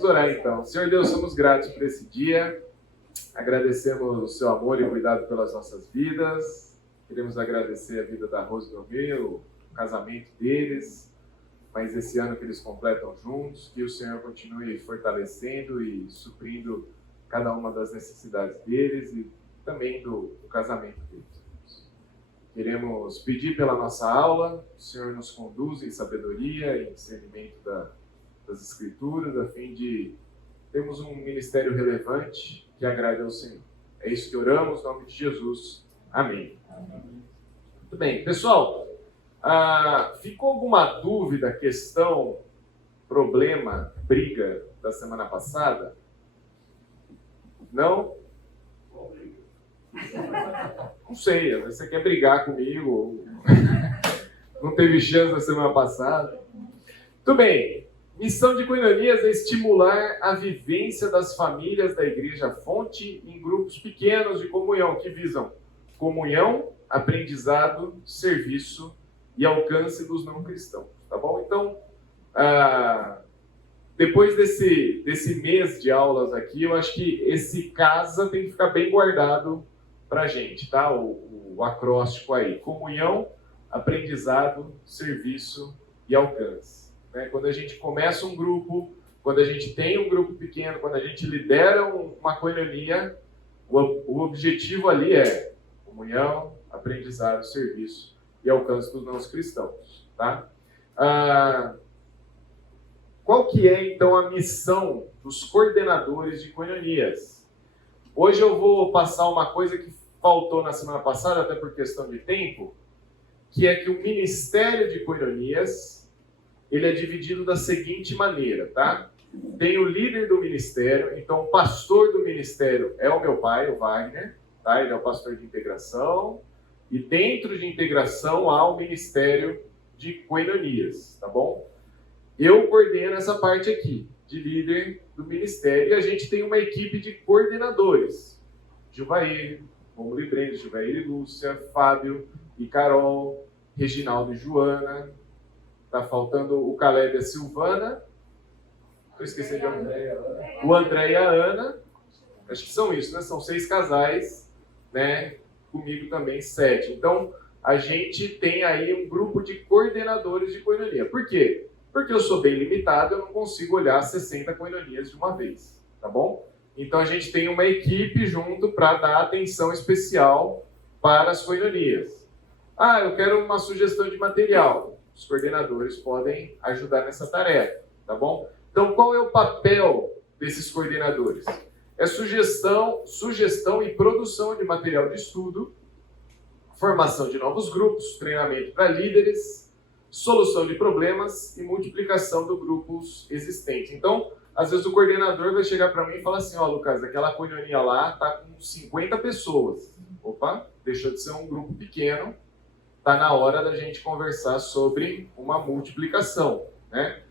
Vamos orar então. Senhor Deus, somos gratos por esse dia. Agradecemos o seu amor e cuidado pelas nossas vidas. Queremos agradecer a vida da Rose e do meu, o casamento deles, mas esse ano que eles completam juntos, que o Senhor continue fortalecendo e suprindo cada uma das necessidades deles e também do casamento deles. Queremos pedir pela nossa aula, o Senhor nos conduza em sabedoria e discernimento das Escrituras, a fim de termos um ministério relevante que agrade ao Senhor. É isso que oramos, em nome de Jesus. Amém. Muito bem. Pessoal, ficou alguma dúvida, questão, problema, briga da semana passada? Não? Não sei, às vezes você quer brigar comigo, não teve chance na semana passada. Muito bem. Missão de Koinonias é estimular a vivência das famílias da Igreja Fonte em grupos pequenos de comunhão, que visam comunhão, aprendizado, serviço e alcance dos não cristãos. Tá bom? Então, depois desse mês de aulas aqui, eu acho que esse casa tem que ficar bem guardado para a gente, tá? O acróstico aí. Comunhão, aprendizado, serviço e alcance. Quando a gente começa um grupo, quando a gente tem um grupo pequeno, quando a gente lidera uma koinonia, o objetivo ali é comunhão, aprendizado, serviço e alcance dos nossos cristãos. Tá? Qual que é, então, a missão dos coordenadores de koinonias? Hoje eu vou passar uma coisa que faltou na semana passada, até por questão de tempo, que é que o ministério de koinonias ele é dividido da seguinte maneira, tá? Tem o líder do ministério, então o pastor do ministério é o meu pai, o Wagner, tá? Ele é o pastor de integração, e dentro de integração há o ministério de koinonias, tá bom? Eu coordeno essa parte aqui, de líder do ministério, e a gente tem uma equipe de coordenadores. Gilvair, Romulo e Brenda, Gilvair e Lúcia, Fábio e Carol, Reginaldo e Joana. Tá faltando o Caleb e a Silvana. Estou esquecendo de algum. O André e a Ana. Acho que são isso, né? São 6 casais, né? Comigo também 7. Então, a gente tem aí um grupo de coordenadores de koinonia. Por quê? Porque eu sou bem limitado, eu não consigo olhar 60 koinonias de uma vez, tá bom? Então, a gente tem uma equipe junto para dar atenção especial para as koinonias. Eu quero uma sugestão de material. Os coordenadores podem ajudar nessa tarefa, tá bom? Então, qual é o papel desses coordenadores? É sugestão e produção de material de estudo, formação de novos grupos, treinamento para líderes, solução de problemas e multiplicação de grupos existentes. Então, às vezes o coordenador vai chegar para mim e falar assim, Lucas, aquela koinonia lá está com 50 pessoas. Opa, deixou de ser um grupo pequeno. Está na hora da gente conversar sobre uma multiplicação, né?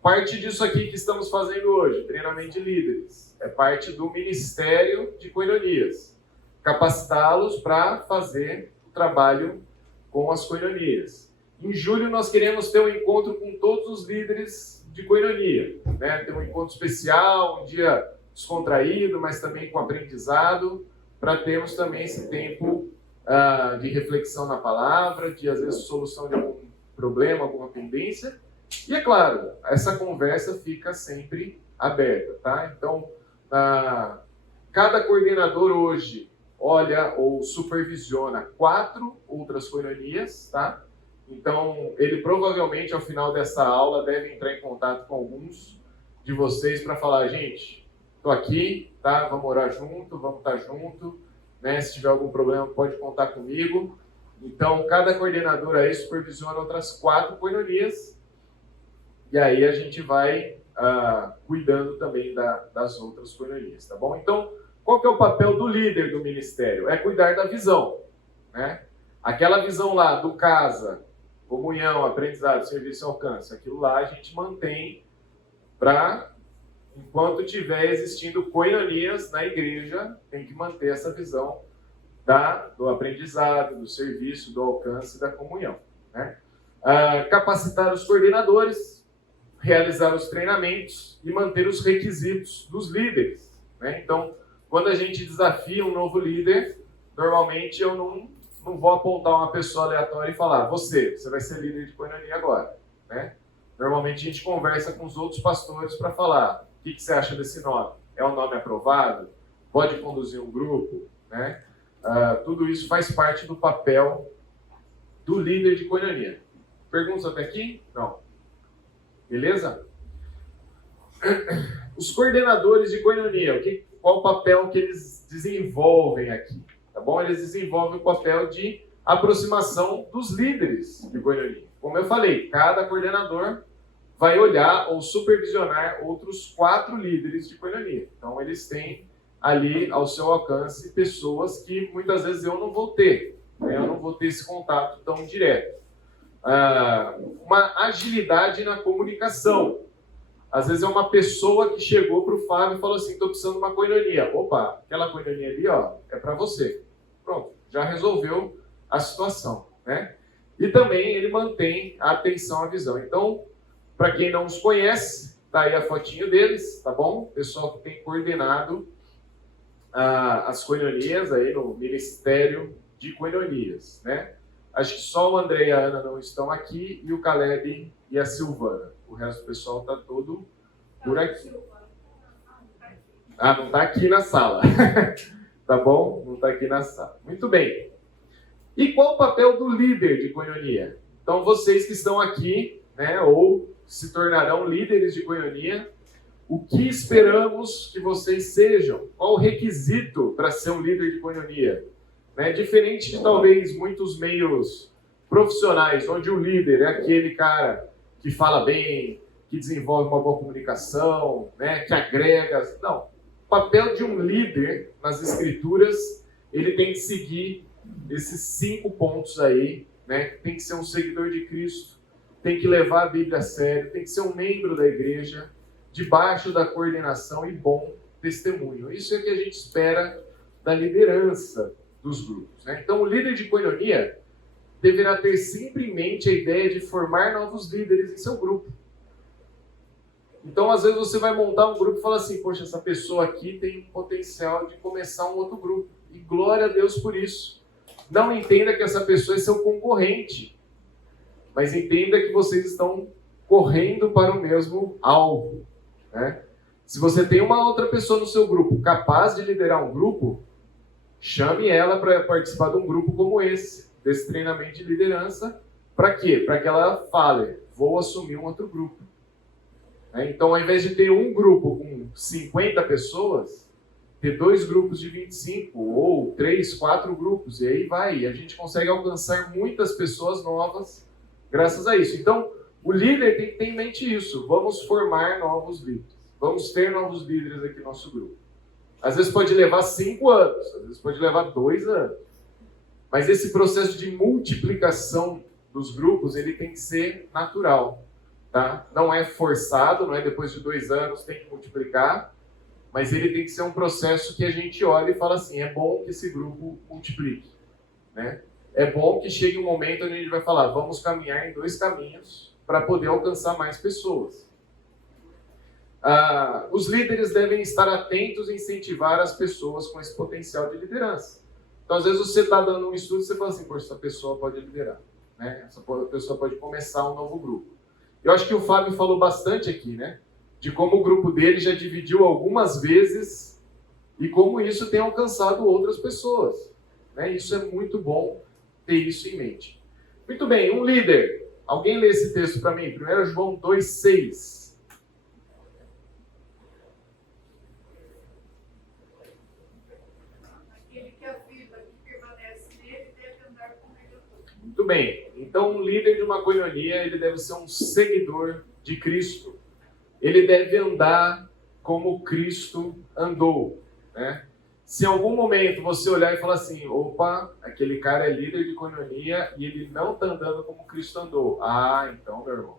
Parte disso aqui que estamos fazendo hoje, treinamento de líderes, é parte do Ministério de Koinonias. Capacitá-los para fazer o trabalho com as koinonias. Em julho nós queremos ter um encontro com todos os líderes de koinonia, né? Ter um encontro especial, um dia descontraído, mas também com aprendizado, para termos também esse tempo de reflexão na palavra, de às vezes solução de algum problema, alguma pendência. E é claro, essa conversa fica sempre aberta, tá? Então, cada coordenador hoje olha ou supervisiona 4 outras koinonias, tá? Então, ele provavelmente ao final dessa aula deve entrar em contato com alguns de vocês para falar, gente, estou aqui, tá? Vamos orar junto, vamos estar junto. Né? Se tiver algum problema, pode contar comigo. Então, cada coordenador aí supervisiona outras 4 koinonias. E aí a gente vai cuidando também das outras koinonias, tá bom? Então, qual que é o papel do líder do ministério? É cuidar da visão, né? Aquela visão lá do casa, comunhão, aprendizado, serviço e alcance, aquilo lá a gente mantém para... Enquanto estiver existindo koinonias na igreja, tem que manter essa visão do aprendizado, do serviço, do alcance e da comunhão. Né? Capacitar os coordenadores. realizar os treinamentos e manter os requisitos dos líderes, né? Então, quando a gente desafia um novo líder, normalmente eu não vou apontar uma pessoa aleatória e falar, você vai ser líder de koinonia agora, né? Normalmente a gente conversa com os outros pastores para falar, o que você acha desse nome? É um nome aprovado? Pode conduzir um grupo? Né? Tudo isso faz parte do papel do líder de koinonia. Perguntas até aqui? Não. Beleza? Os coordenadores de koinonia, qual o papel que eles desenvolvem aqui? Tá bom? Eles desenvolvem o papel de aproximação dos líderes de koinonia. Como eu falei, cada coordenador vai olhar ou supervisionar outros 4 líderes de koinonia. Então, eles têm ali ao seu alcance pessoas que muitas vezes eu não vou ter. Né? Eu não vou ter esse contato tão direto. Uma agilidade na comunicação. Às vezes é uma pessoa que chegou para o Fábio e falou assim, estou precisando de uma koinonia. Opa, aquela koinonia ali, ó, é para você. Pronto, já resolveu a situação, né? E também ele mantém a atenção à visão. Então, para quem não os conhece, tá aí a fotinho deles, tá bom? Pessoal que tem coordenado as koinonias aí no Ministério de Koinonias, né? Acho que só o André e a Ana não estão aqui e o Caleb e a Silvana. O resto do pessoal tá todo por aqui. Não tá aqui na sala. Tá bom? Não tá aqui na sala. Muito bem. E qual o papel do líder de koinonia? Então, vocês que estão aqui, né, ou se tornarão líderes de koinonia, o que esperamos que vocês sejam? Qual o requisito para ser um líder de koinonia? Né? Diferente de talvez muitos meios profissionais, onde o líder é aquele cara que fala bem, que desenvolve uma boa comunicação, né, que agrega. Não. O papel de um líder nas escrituras, ele tem que seguir esses 5 pontos aí, né? Tem que ser um seguidor de Cristo, tem que levar a Bíblia a sério, tem que ser um membro da igreja, debaixo da coordenação e bom testemunho. Isso é que a gente espera da liderança dos grupos, né? Então, o líder de koinonia deverá ter sempre em mente a ideia de formar novos líderes em seu grupo. Então, às vezes você vai montar um grupo e fala assim, poxa, essa pessoa aqui tem um potencial de começar um outro grupo. E glória a Deus por isso. Não entenda que essa pessoa é seu concorrente, mas entenda que vocês estão correndo para o mesmo alvo, né? Se você tem uma outra pessoa no seu grupo capaz de liderar um grupo, chame ela para participar de um grupo como esse, desse treinamento de liderança. Para quê? Para que ela fale, vou assumir um outro grupo. Então, ao invés de ter um grupo com 50 pessoas, ter 2 grupos de 25, ou 3, 4 grupos, e aí vai. E a gente consegue alcançar muitas pessoas novas graças a isso. Então, o líder tem que ter em mente isso. Vamos formar novos líderes. Vamos ter novos líderes aqui no nosso grupo. Às vezes pode levar 5 anos, às vezes pode levar 2 anos. Mas esse processo de multiplicação dos grupos, ele tem que ser natural. Tá? Não é forçado, não é depois de 2 anos tem que multiplicar, mas ele tem que ser um processo que a gente olha e fala assim, é bom que esse grupo multiplique, né? É bom que chegue um momento onde a gente vai falar, vamos caminhar em 2 caminhos para poder alcançar mais pessoas. Os líderes devem estar atentos e incentivar as pessoas com esse potencial de liderança. Então, às vezes você está dando um estudo e você fala assim, poxa, essa pessoa pode liderar, né? Essa pessoa pode começar um novo grupo. Eu acho que o Fábio falou bastante aqui, né? De como o grupo dele já dividiu algumas vezes e como isso tem alcançado outras pessoas, né? Isso é muito bom ter isso em mente. Muito bem, um líder. Alguém lê esse texto para mim? 1 João 2,6. Aquele que afirma que permanece nele deve andar com ele. Muito bem. Então, um líder de uma koinonia, ele deve ser um seguidor de Cristo. Ele deve andar como Cristo andou, né? Se em algum momento você olhar e falar assim, opa, aquele cara é líder de koinonia e ele não está andando como Cristo andou. Então, meu irmão,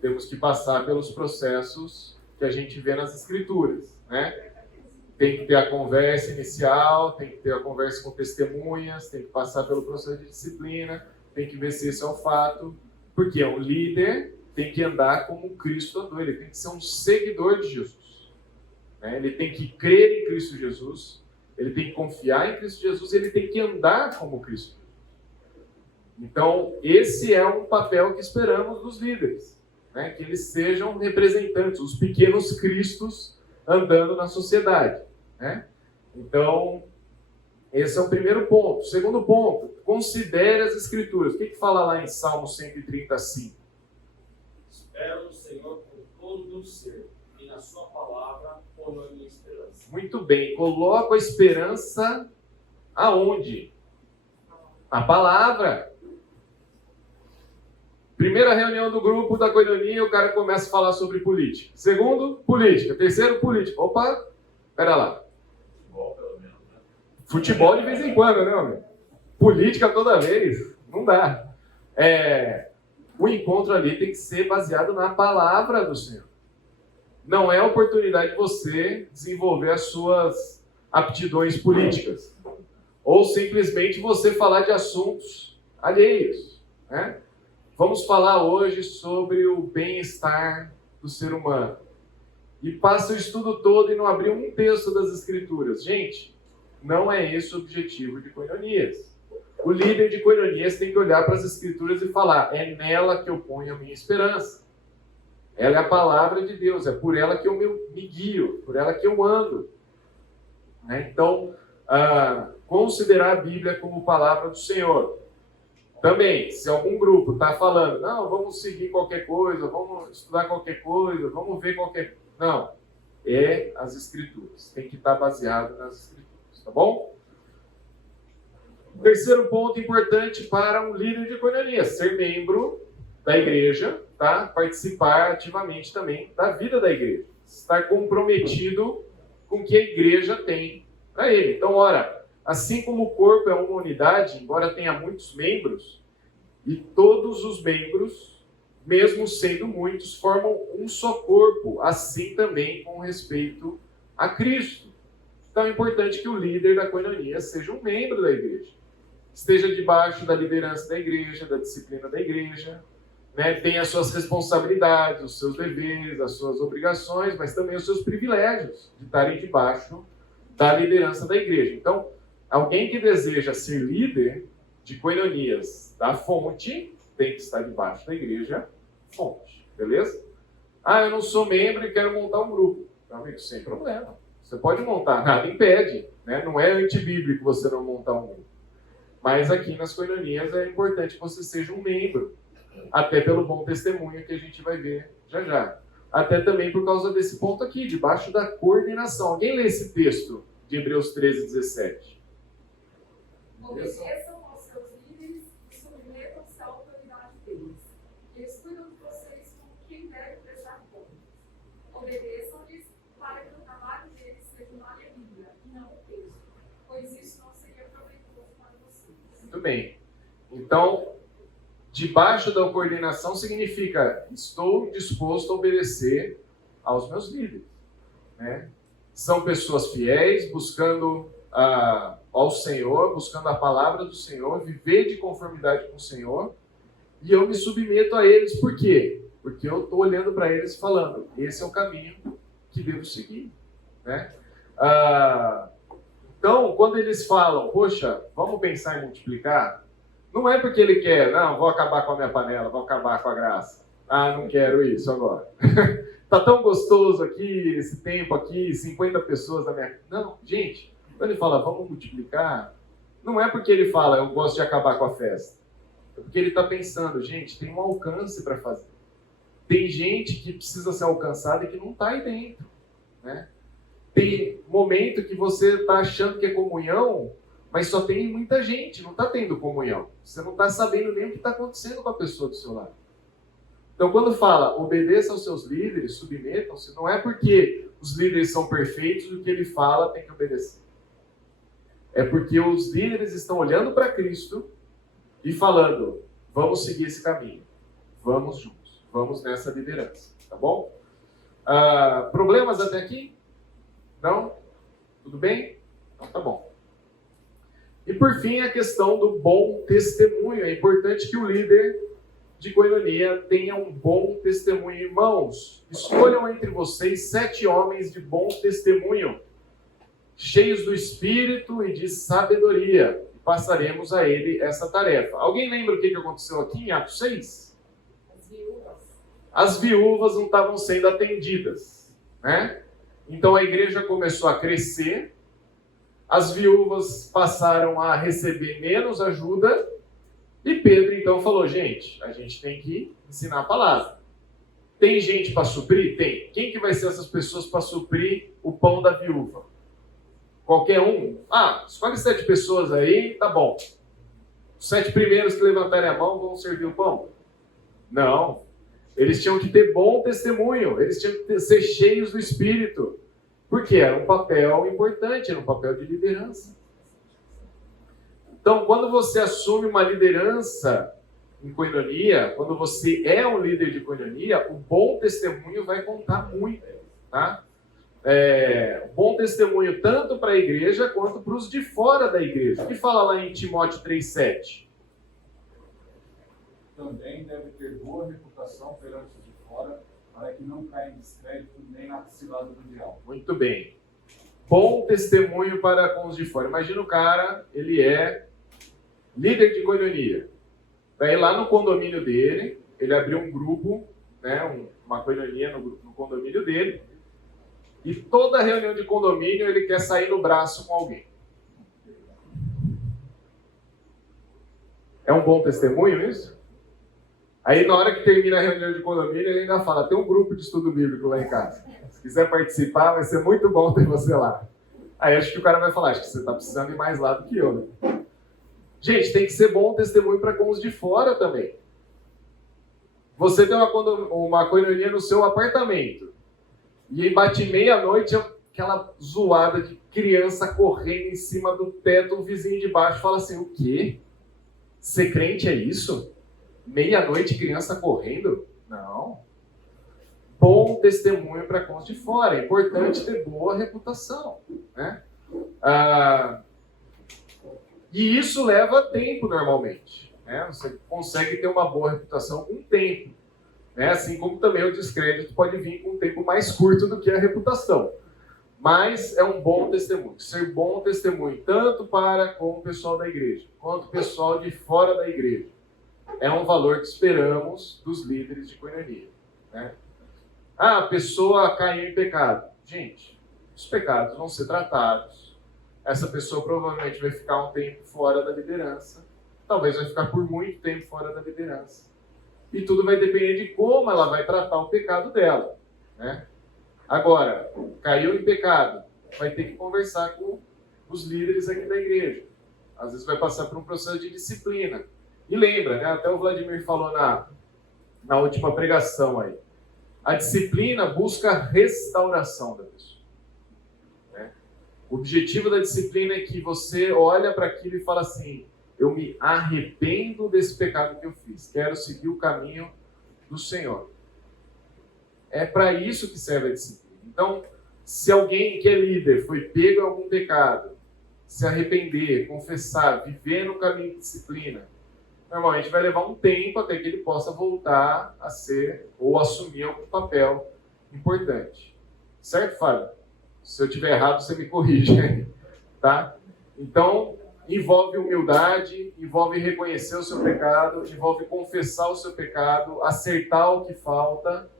temos que passar pelos processos que a gente vê nas Escrituras, né? Tem que ter a conversa inicial, tem que ter a conversa com testemunhas, tem que passar pelo processo de disciplina, tem que ver se esse é o fato, porque um líder tem que andar como Cristo andou, ele tem que ser um seguidor de Jesus. Né? Ele tem que crer em Cristo Jesus, ele tem que confiar em Cristo Jesus, ele tem que andar como Cristo Jesus. Então, esse é um papel que esperamos dos líderes, né? Que eles sejam representantes, os pequenos cristos andando na sociedade. Né? Então, esse é o primeiro ponto. Segundo ponto, considere as Escrituras. O que fala lá em Salmo 135? Espero no Senhor com todo o meu ser, e na sua palavra ponho a minha esperança. Muito bem. Coloco a esperança aonde? Na palavra. Primeira reunião do grupo da Koinonia, o cara começa a falar sobre política. Segundo, política. Terceiro, política. Opa, pera lá. Futebol, pelo menos, né? Futebol de vez em quando, né, homem? Política toda vez. Não dá. O encontro ali tem que ser baseado na palavra do Senhor. Não é oportunidade de você desenvolver as suas aptidões políticas. Ou simplesmente você falar de assuntos alheios. Né? Vamos falar hoje sobre o bem-estar do ser humano. E passa o estudo todo e não abriu um texto das Escrituras. Gente, não é esse o objetivo de Koinonias. O líder de Koinonias tem que olhar para as Escrituras e falar: é nela que eu ponho a minha esperança. Ela é a palavra de Deus, é por ela que eu me guio, por ela que eu ando. Né? Então, considerar a Bíblia como palavra do Senhor. Também, se algum grupo está falando, não, vamos seguir qualquer coisa, vamos estudar qualquer coisa, vamos ver qualquer... Não, é as Escrituras. Tem que estar baseado nas Escrituras, tá bom? Terceiro ponto importante para um líder de Koinonia, ser membro da igreja, tá? Participar ativamente também da vida da igreja. Estar comprometido com o que a igreja tem para ele. Então, ora, assim como o corpo é uma unidade, embora tenha muitos membros, e todos os membros, mesmo sendo muitos, formam um só corpo, assim também com respeito a Cristo. Então é importante que o líder da Koinonia seja um membro da igreja, esteja debaixo da liderança da igreja, da disciplina da igreja, né? Tenha as suas responsabilidades, os seus deveres, as suas obrigações, mas também os seus privilégios de estarem debaixo da liderança da igreja. Então, alguém que deseja ser líder de Koinonias da fonte tem que estar debaixo da igreja fonte, beleza? Eu não sou membro e quero montar um grupo. Meu amigo, sem problema. Você pode montar, nada impede. Né? Não é antibíblico você não montar um grupo. Mas aqui nas Koinonias é importante que você seja um membro, até pelo bom testemunho que a gente vai ver já já. Até também por causa desse ponto aqui, debaixo da coordenação. Alguém lê esse texto de Hebreus 13, 17? Obedeçam aos seus líderes e submetam-se à autoridade deles. Eles cuidam de vocês como quem deve prestar contas. Obedeçam-lhes para que o trabalho deles seja uma alegria e não um peso, pois isso não seria proveitoso para vocês. Muito bem. Então, debaixo da coordenação significa estou disposto a obedecer aos meus líderes. Né? São pessoas fiéis, buscando ao Senhor, buscando a palavra do Senhor, viver de conformidade com o Senhor, e eu me submeto a eles. Por quê? Porque eu estou olhando para eles e falando, esse é o caminho que devo seguir. Né? Então, quando eles falam, poxa, vamos pensar em multiplicar, não é porque ele quer, não, vou acabar com a minha panela, vou acabar com a graça. Não quero isso agora. Tá tão gostoso aqui, esse tempo aqui, 50 pessoas na minha... Não, gente, quando ele fala, vamos multiplicar, não é porque ele fala, eu gosto de acabar com a festa. É porque ele está pensando, gente, tem um alcance para fazer. Tem gente que precisa ser alcançada e que não está aí dentro. Né? Tem momento que você está achando que é comunhão, mas só tem muita gente, não está tendo comunhão. Você não está sabendo nem o que está acontecendo com a pessoa do seu lado. Então, quando fala, obedeça aos seus líderes, submetam-se, não é porque os líderes são perfeitos e o que ele fala tem que obedecer. É porque os líderes estão olhando para Cristo e falando, vamos seguir esse caminho, vamos juntos, vamos nessa liderança, tá bom? Problemas até aqui? Não? Tudo bem? Então tá bom. E por fim, a questão do bom testemunho. É importante que o líder de coinonia tenha um bom testemunho. Irmãos, escolham entre vocês 7 homens de bom testemunho, cheios do Espírito e de sabedoria. Passaremos a ele essa tarefa. Alguém lembra o que aconteceu aqui em Atos 6? As viúvas não estavam sendo atendidas, né? Então a igreja começou a crescer, as viúvas passaram a receber menos ajuda, e Pedro então falou, gente, a gente tem que ensinar a palavra. Tem gente para suprir? Tem. Quem que vai ser essas pessoas para suprir o pão da viúva? Qualquer um? Escolhe 7 pessoas aí, tá bom. Os 7 primeiros que levantarem a mão vão servir o pão? Não. Eles tinham que ter bom testemunho, eles tinham que ser cheios do Espírito. Porque era um papel importante, era um papel de liderança. Então, quando você assume uma liderança em coinonia, quando você é um líder de coinonia, o bom testemunho vai contar muito, tá? Bom testemunho tanto para a igreja quanto para os de fora da igreja. O que fala lá em Timóteo 3,7? Também deve ter boa reputação perante os de fora, para que não caia em descrédito nem na cilada do diabo. Muito bem. Bom testemunho para com os de fora. Imagina o cara, ele é líder de coinonia. Daí lá no condomínio dele, ele abriu um grupo, né, uma coinonia no condomínio dele, e toda reunião de condomínio ele quer sair no braço com alguém. É um bom testemunho isso? Aí na hora que termina a reunião de condomínio, ele ainda fala, tem um grupo de estudo bíblico lá em casa. Se quiser participar, vai ser muito bom ter você lá. Aí acho que o cara vai falar, acho que você está precisando ir mais lá do que eu, né? Gente, tem que ser bom testemunho para com os de fora também. Você tem uma coinonia no seu apartamento. E aí bate meia-noite, aquela zoada de criança correndo em cima do teto, o vizinho de baixo fala assim, o quê? Ser crente é isso? Meia-noite, criança correndo? Não. Bom testemunho para com os de fora. É importante ter boa reputação, né? E isso leva tempo normalmente, né? Você consegue ter uma boa reputação com tempo, né? Assim como também o descrédito pode vir com um tempo mais curto do que a reputação. Mas é um bom testemunho. Ser bom testemunho tanto para com o pessoal da igreja, quanto o pessoal de fora da igreja. É um valor que esperamos dos líderes de coinonia, né? A pessoa caiu em pecado. Gente, os pecados vão ser tratados. Essa pessoa provavelmente vai ficar um tempo fora da liderança. Talvez vai ficar por muito tempo fora da liderança. E tudo vai depender de como ela vai tratar o pecado dela, né? Agora, caiu em pecado, vai ter que conversar com os líderes aqui da igreja. Às vezes vai passar por um processo de disciplina. E lembra, né? Até o Vladimir falou na última pregação aí. A disciplina busca a restauração da pessoa, né? O objetivo da disciplina é que você olha para aquilo e fala assim, eu me arrependo desse pecado que eu fiz, quero seguir o caminho do Senhor. É para isso que serve a disciplina. Então, se alguém que é líder foi pego em algum pecado, se arrepender, confessar, viver no caminho de disciplina, normalmente vai levar um tempo até que ele possa voltar a ser ou assumir algum papel importante. Certo, Fábio? Se eu estiver errado, você me corrige, tá? Então, envolve humildade, envolve reconhecer o seu pecado, envolve confessar o seu pecado, acertar o que falta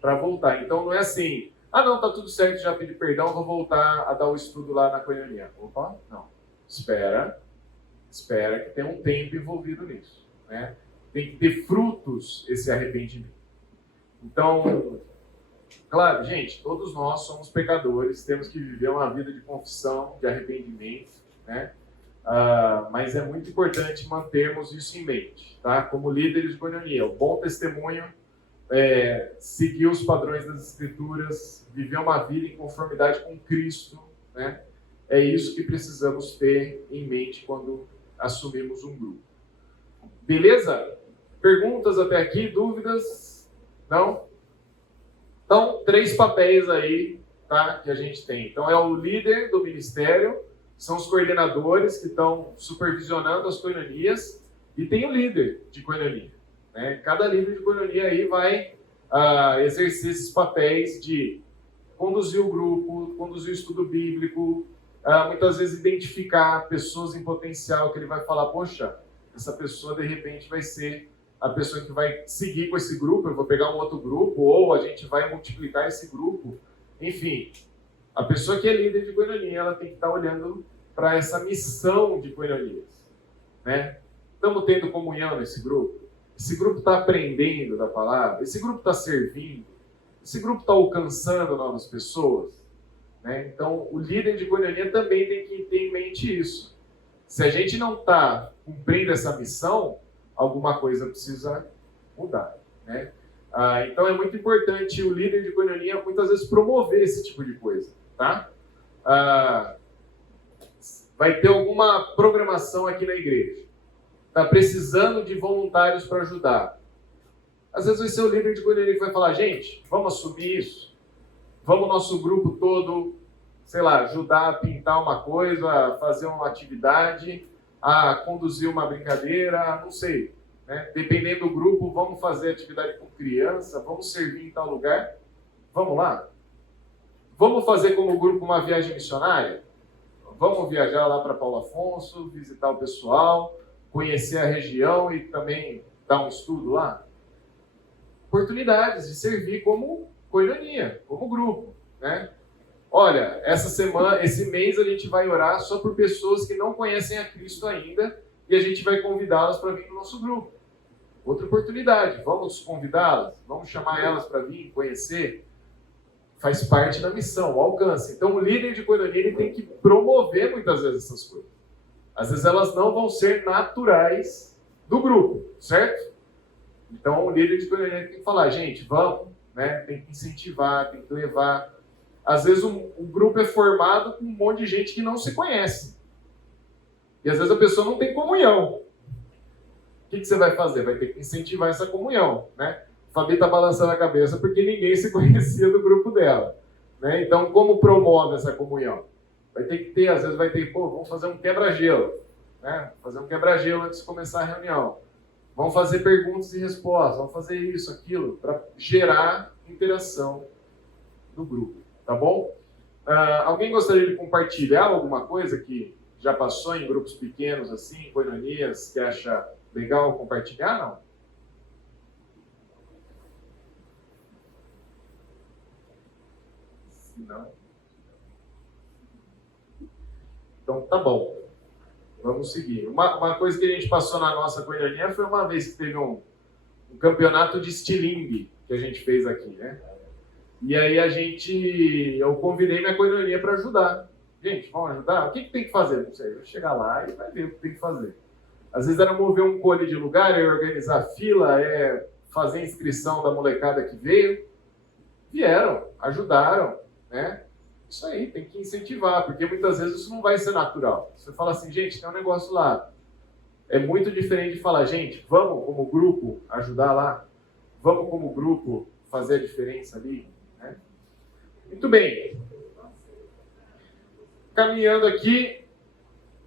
para voltar. Então, não é assim, não, tá tudo certo, já pedi perdão, vou voltar a dar o estudo lá na coinonia. Opa, não. Espera que tem um tempo envolvido nisso, né? Tem que ter frutos esse arrependimento. Então, claro, gente, todos nós somos pecadores, temos que viver uma vida de confissão, de arrependimento, né? Mas é muito importante mantermos isso em mente, tá? Como líderes de coinonia, o bom testemunho, seguir os padrões das Escrituras, viver uma vida em conformidade com Cristo, né? É isso que precisamos ter em mente quando assumimos um grupo. Beleza? Perguntas até aqui? Dúvidas? Não? Então, 3 papéis aí, tá, que a gente tem. Então, é o líder do ministério, são os coordenadores que estão supervisionando as coinonias, e tem o líder de coinonia. né? Cada líder de coinonia aí vai exercer esses papéis de conduzir o grupo, conduzir o estudo bíblico, muitas vezes identificar pessoas em potencial que ele vai falar, poxa, essa pessoa de repente vai ser a pessoa que vai seguir com esse grupo, eu vou pegar um outro grupo, ou a gente vai multiplicar esse grupo. Enfim, a pessoa que é líder de coinonia, ela tem que estar olhando para essa missão de coinonias, né? Estamos tendo comunhão nesse grupo? Esse grupo está aprendendo da palavra? Esse grupo está servindo? Esse grupo está alcançando novas pessoas? Né? Então, o líder de coinonia também tem que ter em mente isso. Se a gente não está cumprindo essa missão, alguma coisa precisa mudar, né? Então, é muito importante o líder de coinonia, muitas vezes, promover esse tipo de coisa, tá? Vai ter alguma programação aqui na igreja. Está precisando de voluntários para ajudar. Às vezes vai ser o líder de coinonia que vai falar, gente, vamos assumir isso? Vamos nosso grupo todo, sei lá, ajudar a pintar uma coisa, a fazer uma atividade, a conduzir uma brincadeira, não sei. Né? Dependendo do grupo, vamos fazer atividade com criança, vamos servir em tal lugar. Vamos lá? Vamos fazer como grupo uma viagem missionária? Vamos viajar lá para Paulo Afonso, visitar o pessoal, conhecer a região e também dar um estudo lá? Oportunidades de servir como coinonia, como grupo, né? Olha, essa semana, esse mês a gente vai orar só por pessoas que não conhecem a Cristo ainda e a gente vai convidá-las para vir no nosso grupo. Outra oportunidade, vamos convidá-las, vamos chamar elas para vir conhecer. Faz parte da missão, o alcance. Então o líder de coinonia ele tem que promover muitas vezes essas coisas. Às vezes elas não vão ser naturais do grupo, certo? Então o líder de coinonia tem que falar, gente, vamos, né? Tem que incentivar, tem que levar. Às vezes o grupo é formado com um monte de gente que não se conhece. E às vezes a pessoa não tem comunhão. O que você vai fazer? Vai ter que incentivar essa comunhão, né? A Fabi está balançando a cabeça porque ninguém se conhecia do grupo dela, né? Então como promove essa comunhão? Vai ter que ter, às vezes vai ter, vamos fazer um quebra-gelo, né? Fazer um quebra-gelo antes de começar a reunião. Vamos fazer perguntas e respostas, vamos fazer isso, aquilo, para gerar interação no grupo, tá bom? Alguém gostaria de compartilhar alguma coisa que já passou em grupos pequenos, assim, coinonias, que acha legal compartilhar, não? Se não... Então, tá bom. Vamos seguir. Uma coisa que a gente passou na nossa coinonia foi uma vez que teve um campeonato de estilingue que a gente fez aqui, né? E aí eu convidei minha coinonia para ajudar. Gente, vamos ajudar? O que tem que fazer? Não sei. Eu vou chegar lá e vai ver o que tem que fazer. Às vezes era mover um cone de lugar, organizar fila, fazer a inscrição da molecada que veio. Vieram, ajudaram, né? Isso aí, tem que incentivar, porque muitas vezes isso não vai ser natural. Você fala assim, gente, tem um negócio lá. É muito diferente de falar, gente, vamos como grupo ajudar lá? Vamos como grupo fazer a diferença ali? Né? Muito bem. Caminhando aqui,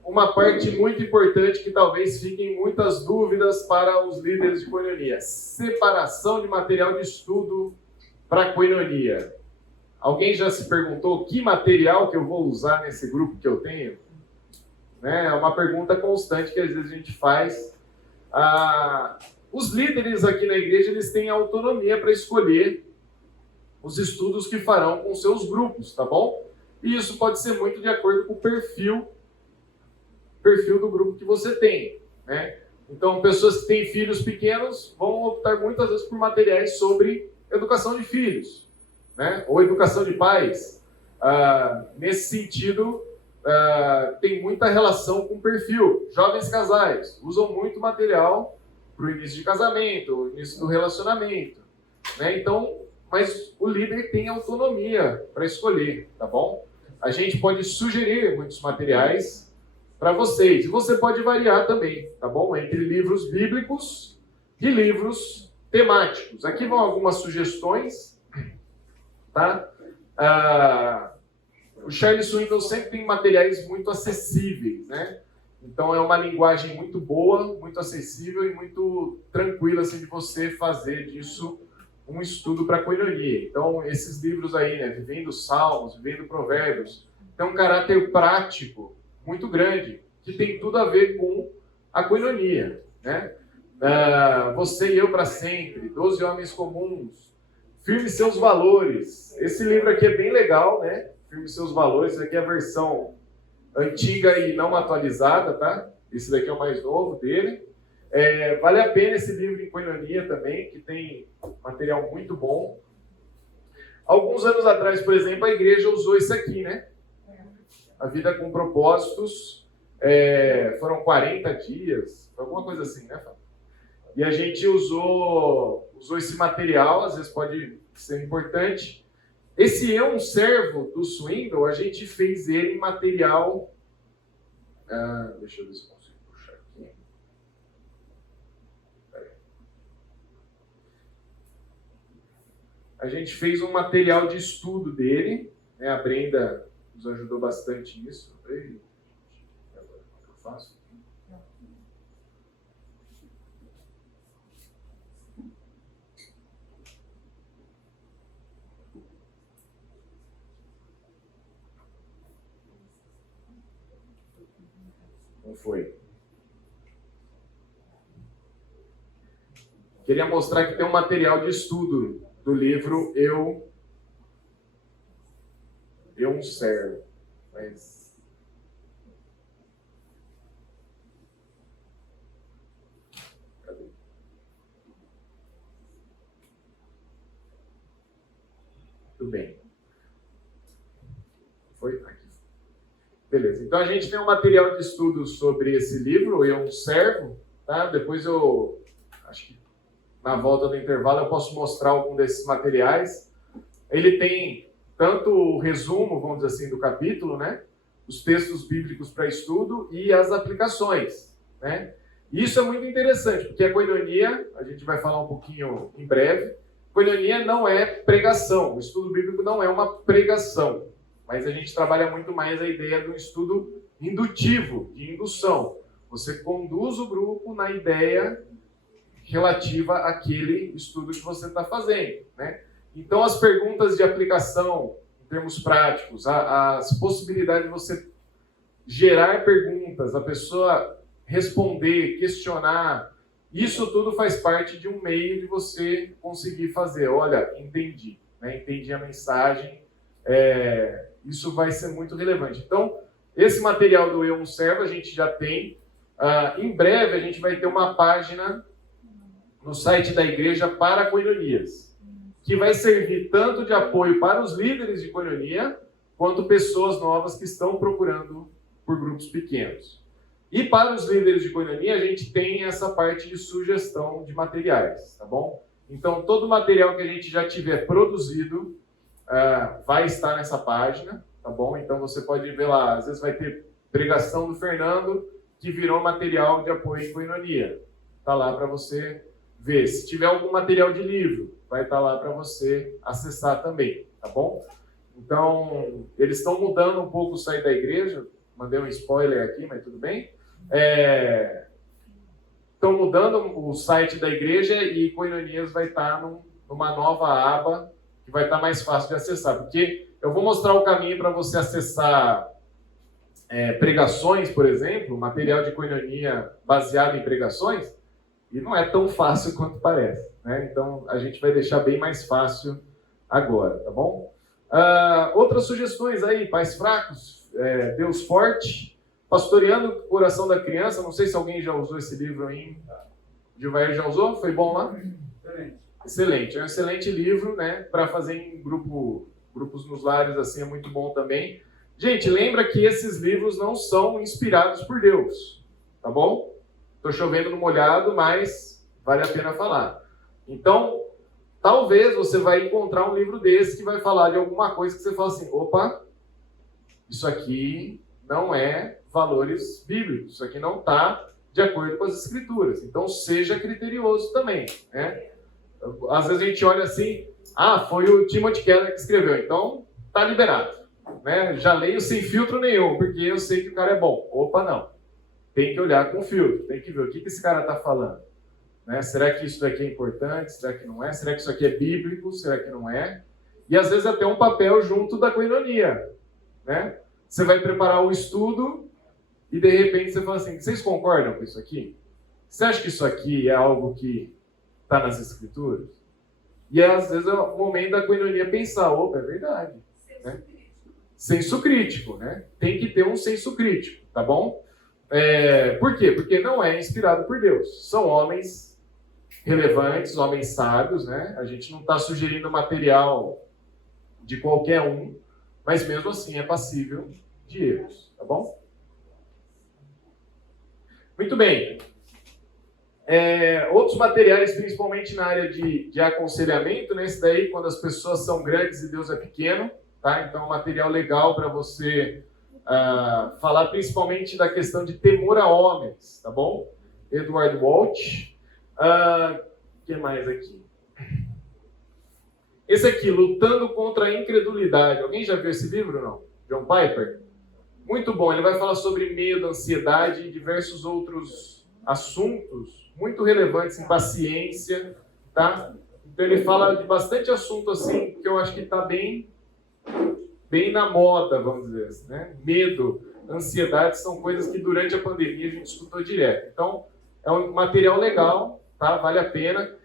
uma parte muito importante que talvez fiquem muitas dúvidas para os líderes de coinonia. Separação de material de estudo para coinonia. Alguém já se perguntou que material que eu vou usar nesse grupo que eu tenho? Né? É uma pergunta constante que às vezes a gente faz. Os líderes aqui na igreja eles têm autonomia para escolher os estudos que farão com seus grupos, tá bom? E isso pode ser muito de acordo com o perfil do grupo que você tem, né? Então, pessoas que têm filhos pequenos vão optar muitas vezes por materiais sobre educação de filhos, né? Ou educação de pais. Nesse sentido, tem muita relação com o perfil. Jovens casais usam muito material para o início de casamento, o início do relacionamento, né? Então, mas o líder tem autonomia para escolher, tá bom? A gente pode sugerir muitos materiais para vocês. E você pode variar também, tá bom? Entre livros bíblicos e livros temáticos. Aqui vão algumas sugestões, tá? O Charles Swindoll sempre tem materiais muito acessíveis, né? Então é uma linguagem muito boa, muito acessível e muito tranquila assim, de você fazer disso um estudo para a koinonia. Então esses livros aí, né, Vivendo Salmos, Vivendo Provérbios, tem um caráter prático muito grande, que tem tudo a ver com a koinonia, né? Você e Eu para Sempre, 12 Homens Comuns, Firme Seus Valores. Esse livro aqui é bem legal, né? Firme Seus Valores. Esse aqui é a versão antiga e não atualizada, tá? Esse daqui é o mais novo dele. Vale a pena esse livro em koinonia também, que tem material muito bom. Alguns anos atrás, por exemplo, a igreja usou isso aqui, né? A Vida com Propósitos. Foram 40 dias, alguma coisa assim, né, Fábio? E a gente usou esse material, às vezes pode ser importante. Esse Eu, um Servo, do Swindoll, a gente fez ele em material... deixa eu ver se eu consigo puxar aqui. A gente fez um material de estudo dele, né? A Brenda nos ajudou bastante nisso. Agora, como que eu faço? Não foi. Queria mostrar que tem um material de estudo do livro Eu, um Servo. Mas... cadê? Tudo bem. Foi aqui. Beleza. Então a gente tem um material de estudo sobre esse livro, Eu, um Servo, tá? Depois eu acho que na volta do intervalo eu posso mostrar algum desses materiais. Ele tem tanto o resumo, vamos dizer assim, do capítulo, né? Os textos bíblicos para estudo e as aplicações, né? Isso é muito interessante, porque a koinonia, a gente vai falar um pouquinho em breve, koinonia não é pregação, o estudo bíblico não é uma pregação, mas a gente trabalha muito mais a ideia do estudo indutivo, de indução. Você conduz o grupo na ideia relativa àquele estudo que você está fazendo, né? Então, as perguntas de aplicação, em termos práticos, as possibilidades de você gerar perguntas, a pessoa responder, questionar, isso tudo faz parte de um meio de você conseguir fazer. Olha, entendi, né? Entendi a mensagem, isso vai ser muito relevante. Então, esse material do Eu, um Servo, a gente já tem. Em breve, a gente vai ter uma página no site da igreja para koinonias, que vai servir tanto de apoio para os líderes de koinonia, quanto pessoas novas que estão procurando por grupos pequenos. E para os líderes de koinonia, a gente tem essa parte de sugestão de materiais, tá bom? Então, todo o material que a gente já tiver produzido vai estar nessa página, tá bom? Então, você pode ver lá, às vezes vai ter pregação do Fernando, que virou material de apoio em koinonia. Tá lá para você ver. Se tiver algum material de livro, vai estar lá para você acessar também, tá bom? Então, eles estão mudando um pouco o site da igreja, mandei um spoiler aqui, mas tudo bem. Estão mudando o site da igreja e Koinonias vai estar numa nova aba que vai estar mais fácil de acessar, porque eu vou mostrar o caminho para você acessar pregações, por exemplo, material de koinonia baseado em pregações, e não é tão fácil quanto parece, né? Então, a gente vai deixar bem mais fácil agora, tá bom? Outras sugestões aí, Pais Fracos, Deus Forte, Pastoreando o Coração da Criança, não sei se alguém já usou esse livro aí. Gilvair já usou? Foi bom lá? Excelente. Excelente, é um excelente livro, né? Para fazer em grupos nos lares, assim, é muito bom também. Gente, lembra que esses livros não são inspirados por Deus, tá bom? Estou chovendo no molhado, mas vale a pena falar. Então, talvez você vai encontrar um livro desse que vai falar de alguma coisa que você fala assim, opa, isso aqui não é valores bíblicos, isso aqui não está de acordo com as escrituras. Então, seja criterioso também, né? Às vezes a gente olha assim, foi o Timothy Keller que escreveu, então tá liberado, né? Já leio sem filtro nenhum, porque eu sei que o cara é bom. Opa, não. tem que olhar com filtro, tem que ver o que esse cara está falando. Né? Será que isso daqui é importante? Será que não é? Será que isso aqui é bíblico? Será que não é? E às vezes até um papel junto da coinonia. Né? Você vai preparar o estudo e de repente você fala assim, vocês concordam com isso aqui? Você acha que isso aqui é algo que está nas Escrituras? E às vezes é o momento da coinonia pensar, opa, é verdade. Né? Senso crítico, né? Tem que ter um senso crítico, tá bom? Por quê? Porque não é inspirado por Deus. São homens relevantes, homens sábios, né? A gente não está sugerindo material de qualquer um, mas mesmo assim é passível de erros, tá bom? Muito bem. Outros materiais, principalmente na área de aconselhamento, né? Esse daí, quando as pessoas são grandes e Deus é pequeno, tá? Então, é um material legal para você falar principalmente da questão de temor a homens, tá bom? Edward Walsh. O que mais aqui? Esse aqui, Lutando contra a Incredulidade. Alguém já viu esse livro, não? John Piper? Muito bom. Ele vai falar sobre medo, ansiedade e diversos outros assuntos muito relevantes em paciência, tá? Então ele fala de bastante assunto assim que eu acho que está bem na moda, vamos dizer assim, né? Medo, ansiedade são coisas que durante a pandemia a gente escutou direto. Então é um material legal, tá? Vale a pena.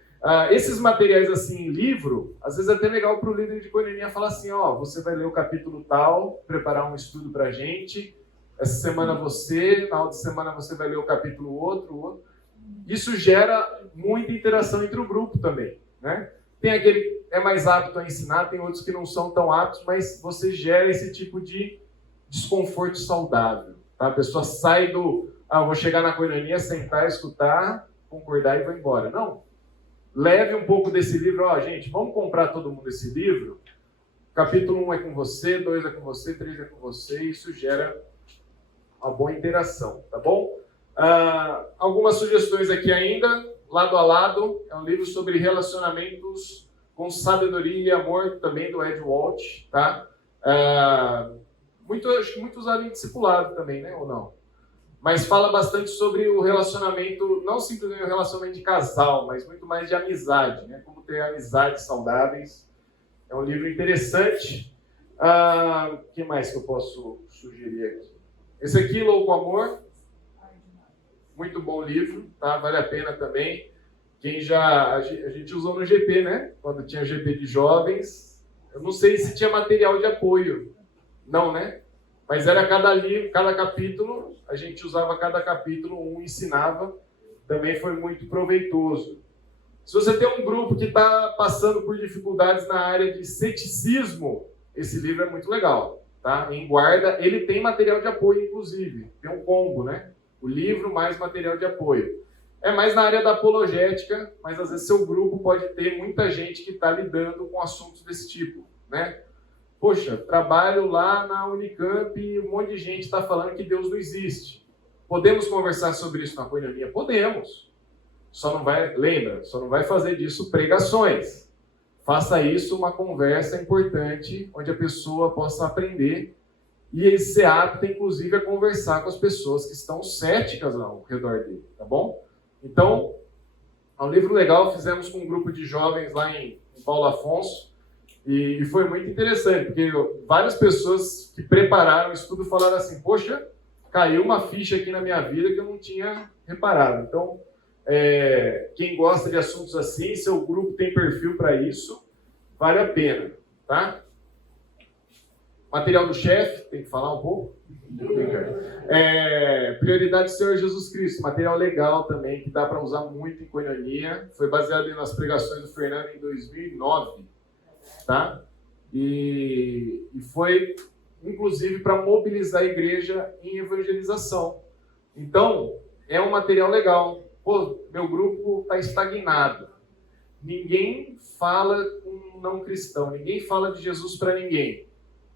Esses materiais assim em livro, às vezes é até legal para o líder de coinonia falar assim, ó, você vai ler o capítulo tal, preparar um estudo para a gente. Essa semana você, na outra semana você vai ler o capítulo outro. Isso gera muita interação entre o grupo também, né? Tem aquele que é mais apto a ensinar, tem outros que não são tão aptos, mas você gera esse tipo de desconforto saudável, tá? A pessoa sai vou chegar na coinonia, sentar, escutar, concordar e vou embora. Não. Leve um pouco desse livro, gente, vamos comprar todo mundo esse livro? Capítulo 1 é com você, 2 é com você, 3 é com você, isso gera uma boa interação, tá bom? Algumas sugestões aqui ainda, Lado a Lado, é um livro sobre relacionamentos com sabedoria e amor, também do Ed Walsh, tá? Acho que muito usado em discipulado também, né, ou não? Mas fala bastante sobre o relacionamento, não simplesmente o relacionamento de casal, mas muito mais de amizade, né? Como ter amizades saudáveis. É um livro interessante. O que mais que eu posso sugerir aqui? Esse aqui, Louco Amor. Muito bom livro, tá? Vale a pena também. A gente usou no GP, né? Quando tinha GP de jovens. Eu não sei se tinha material de apoio. Não, né? Mas era cada capítulo, a gente usava cada capítulo, um ensinava. Também foi muito proveitoso. Se você tem um grupo que está passando por dificuldades na área de ceticismo, esse livro é muito legal, tá? Em guarda, ele tem material de apoio, inclusive. Tem um combo, né? O livro mais material de apoio. É mais na área da apologética, mas às vezes seu grupo pode ter muita gente que está lidando com assuntos desse tipo, né? Poxa, trabalho lá na Unicamp e um monte de gente está falando que Deus não existe. Podemos conversar sobre isso na coinonia? Podemos. Só não vai fazer disso pregações. Faça isso uma conversa importante, onde a pessoa possa aprender e ser apta, inclusive, a conversar com as pessoas que estão céticas ao redor dele, tá bom? Então, é um livro legal, fizemos com um grupo de jovens lá em Paulo Afonso, e foi muito interessante, porque várias pessoas que prepararam o estudo falaram assim, poxa, caiu uma ficha aqui na minha vida que eu não tinha reparado. Então, quem gosta de assuntos assim, seu grupo tem perfil para isso, vale a pena, tá? Material do chefe, tem que falar um pouco? Prioridade do Senhor Jesus Cristo, material legal também, que dá para usar muito em coinonia. Foi baseado nas pregações do Fernando em 2009, tá? E foi, inclusive, para mobilizar a igreja em evangelização. Então, é um material legal. Pô, meu grupo está estagnado. Ninguém fala com um não cristão, ninguém fala de Jesus para ninguém.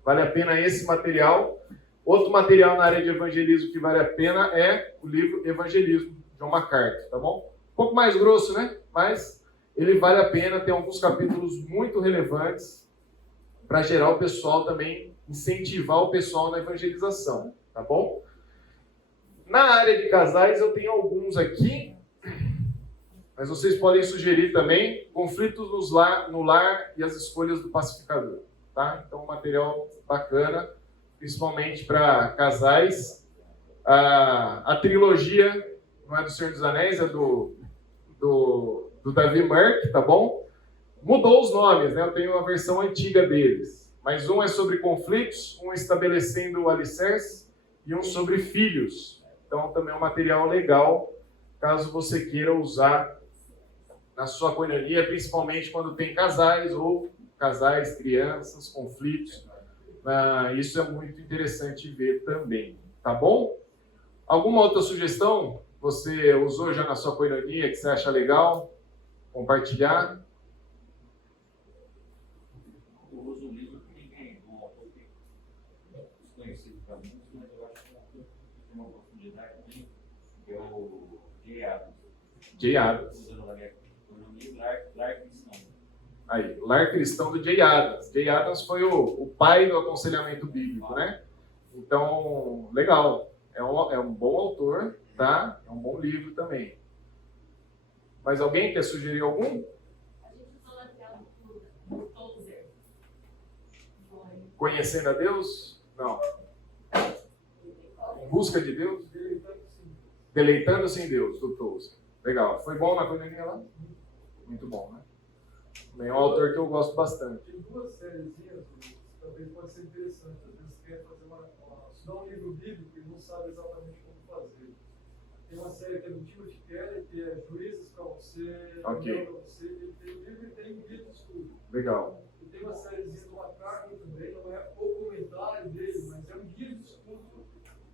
Vale a pena esse material. Outro material na área de evangelismo que vale a pena é o livro Evangelismo, de John MacArthur, tá bom? Um pouco mais grosso, né? Mas ele vale a pena, tem alguns capítulos muito relevantes para gerar o pessoal também, incentivar o pessoal na evangelização, tá bom? Na área de casais, eu tenho alguns aqui, mas vocês podem sugerir também conflitos no lar e as escolhas do pacificador. Tá? Então, um material bacana, principalmente para casais. A trilogia não é do Senhor dos Anéis, é do Davi Merck, tá bom? Mudou os nomes, né? Eu tenho a versão antiga deles. Mas um é sobre conflitos, um estabelecendo o alicerce e um sobre filhos. Então, também é um material legal, caso você queira usar na sua coinonia, principalmente quando tem casais ou casais, crianças, conflitos. Isso é muito interessante ver também, tá bom? Alguma outra sugestão você usou já na sua coinonia que você acha legal compartilhar? Eu uso um livro que ninguém, um autor que é desconhecido para muitos, mas eu acho que tem uma profundidade também, que é o Jay Adams. Jay Adams. Usando a minha coinonia, Lar Cristão. Aí, Lar Cristão do Jay Adams. Jay Adams foi o pai do aconselhamento bíblico, né? Então, legal. É um bom autor, tá? É um bom livro também. Mas alguém quer sugerir algum? A gente usou material do Tozer. Conhecendo a Deus? Não. Em busca de Deus? Deleitando-se em Deus, do Tozer. Legal. Foi bom na coinonia lá? Muito bom, né? Também é um autor que eu gosto bastante. Tem duas sériezinhas, talvez pode ser interessante. Às vezes quer fazer estudar um livro bíblico e não sabe exatamente como fazer. Tem uma série que é do Timothy Keller, que é Juízes para você, Ok. para você. Ele tem livro e tem guia de estudo. Legal. E tem uma sériezinha do MacArthur também, não é o comentário dele, mas é um guia de estudo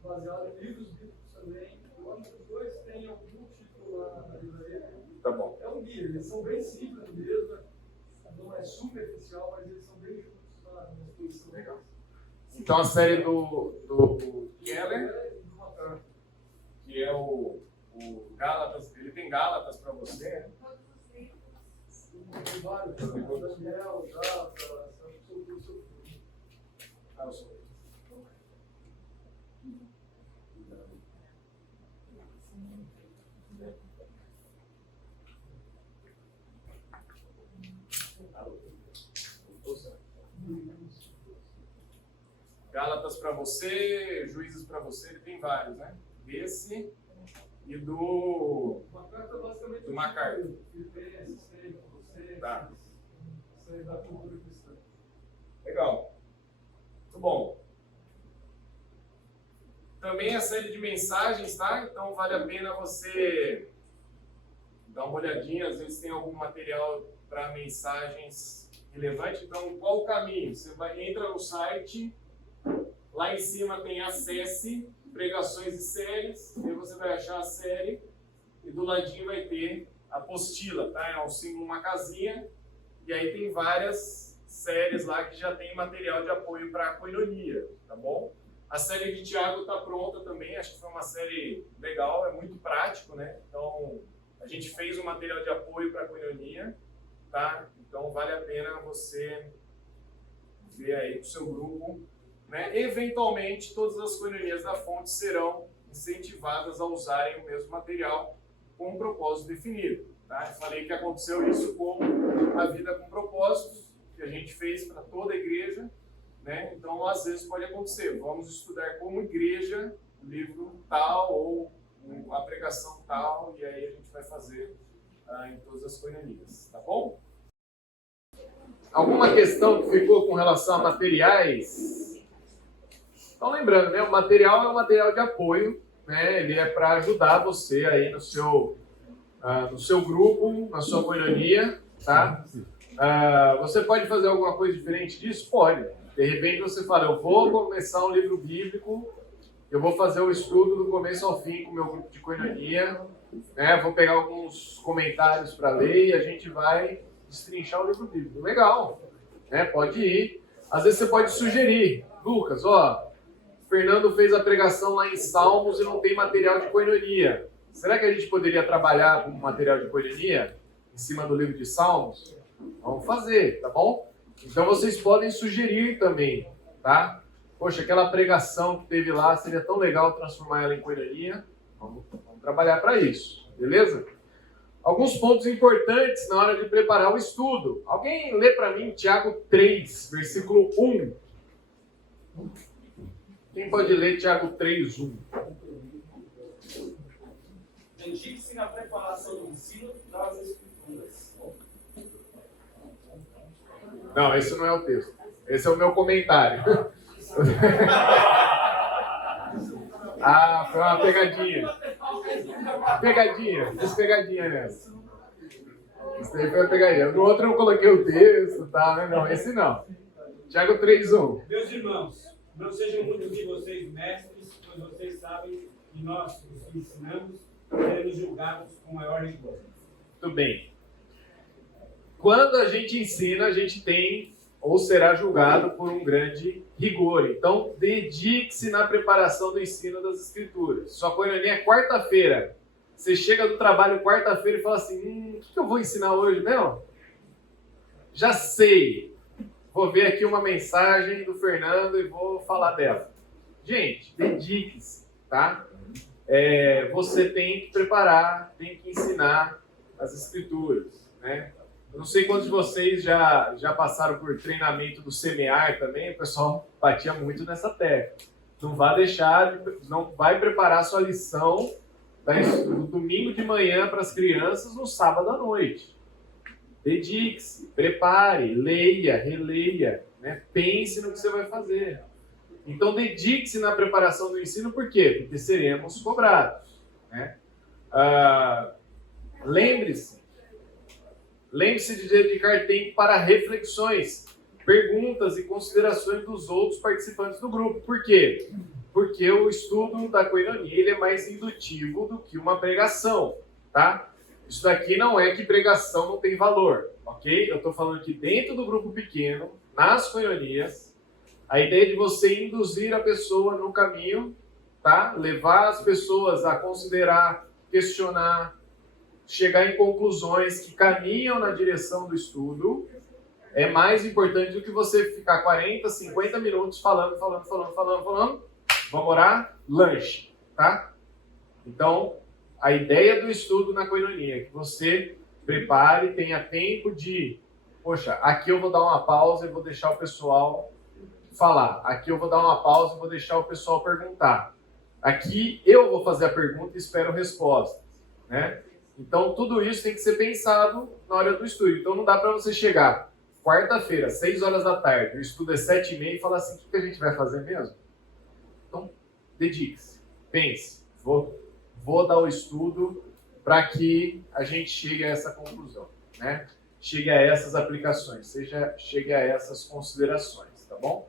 baseado em livros bíblicos também. Eu acho que os dois têm algum título lá na livraria. Tá bom. É um guia, eles são bem simples mesmo, não é superficial, mas eles são bem juntos na exposição. Legal. Então a série do Keller, que é o Gálatas, ele tem Gálatas para você, né? Tem vários, Daniel, Jata, acho que são todos seu filho. Eu sou. Gálatas para você, Juízes para você, ele tem vários, né? Desse e do Uma carta basicamente do MacArthur. Filipenses, você, Tá. série da cultura cristã. Legal. Muito bom. Também a série de mensagens, tá? Então vale a pena você dar uma olhadinha, às vezes tem algum material para mensagens relevante. Então, qual o caminho? Você entra no site, lá em cima tem acesse, pregações e séries, e aí você vai achar a série e do ladinho vai ter a apostila, tá? É um símbolo, uma casinha, e aí tem várias séries lá que já tem material de apoio para a coinonia, tá bom? A série de Tiago está pronta também, acho que foi uma série legal, é muito prático, né? Então, a gente fez um material de apoio para a coinonia, tá? Então, vale a pena você ver aí com o seu grupo, né? Eventualmente, todas as coinonias da fonte serão incentivadas a usarem o mesmo material com um propósito definido, tá? Eu falei que aconteceu isso com a vida com propósitos, que a gente fez para toda a igreja, né? Então, às vezes pode acontecer, vamos estudar como igreja o livro tal ou a pregação tal, e aí a gente vai fazer em todas as coinonias, tá bom? Alguma questão que ficou com relação a materiais? Então, lembrando, né, o material é um material de apoio, né? Ele é para ajudar você aí no seu grupo, na sua coinonia, tá? Você pode fazer alguma coisa diferente disso? Pode. De repente você fala, eu vou começar um livro bíblico, eu vou fazer o estudo do começo ao fim com o meu grupo de coinonia, né? Vou pegar alguns comentários para ler e a gente vai destrinchar o livro bíblico. Legal, né? Pode ir. Às vezes você pode sugerir, Lucas, ó, Fernando fez a pregação lá em Salmos e não tem material de coinonia. Será que a gente poderia trabalhar com material de coinonia em cima do livro de Salmos? Vamos fazer, tá bom? Então vocês podem sugerir também, tá? poxa, aquela pregação que teve lá, seria tão legal transformar ela em coinonia. Vamos trabalhar para isso, beleza? Alguns pontos importantes na hora de preparar o estudo. Alguém lê para mim Tiago 3, versículo 1. Quem pode ler Tiago 3, 1? Dedique-se na preparação do ensino das Escrituras. Não, esse não é o texto. Esse é o meu comentário. Ah, foi uma pegadinha. Fiz pegadinha nessa. Isso aí foi uma pegadinha. No outro eu coloquei o texto, tá? Não, esse não. Tiago 3:1. Meus irmãos, não sejam muitos de vocês mestres, pois vocês sabem que nós, os que ensinamos, seremos julgados com maior rigor. Muito bem. Quando a gente ensina, a gente tem ou será julgado por um grande rigor. Então, dedique-se na preparação do ensino das Escrituras. Sua coinonia é quarta-feira. Você chega do trabalho quarta-feira e fala assim, o que eu vou ensinar hoje mesmo? Já sei. Vou ver aqui uma mensagem do Fernando e vou falar dela. Gente, dedique-se, tá? Você tem que preparar, tem que ensinar as Escrituras, né? Eu não sei quantos de vocês já passaram por treinamento do SEMEAR também, o pessoal batia muito nessa tecla. Não vai preparar sua lição do domingo de manhã para as crianças no sábado à noite. Dedique-se, prepare, leia, releia, né? Pense no que você vai fazer. Então, dedique-se na preparação do ensino, por quê? Porque seremos cobrados, né? Lembre-se de dedicar tempo para reflexões, perguntas e considerações dos outros participantes do grupo. Por quê? Porque o estudo da coinonia ele é mais indutivo do que uma pregação, tá? Isso daqui não é que pregação não tem valor, ok? Eu estou falando que dentro do grupo pequeno, nas coinonias, a ideia de você induzir a pessoa no caminho, tá? Levar as pessoas a considerar, questionar, chegar em conclusões que caminham na direção do estudo é mais importante do que você ficar 40, 50 minutos falando. Vamos orar? Lanche, tá? Então, a ideia do estudo na coinonia é que você prepare, tenha tempo de, poxa, aqui eu vou dar uma pausa e vou deixar o pessoal falar. Aqui eu vou dar uma pausa e vou deixar o pessoal perguntar. Aqui eu vou fazer a pergunta e espero respostas, né? Então, tudo isso tem que ser pensado na hora do estudo. Então, não dá para você chegar quarta-feira, 6 horas da tarde, o estudo é 7h30 e falar assim, o que a gente vai fazer mesmo? Então, dedique-se, pense. Vou dar o estudo para que a gente chegue a essa conclusão, né? Chegue a essas aplicações, chegue a essas considerações, tá bom?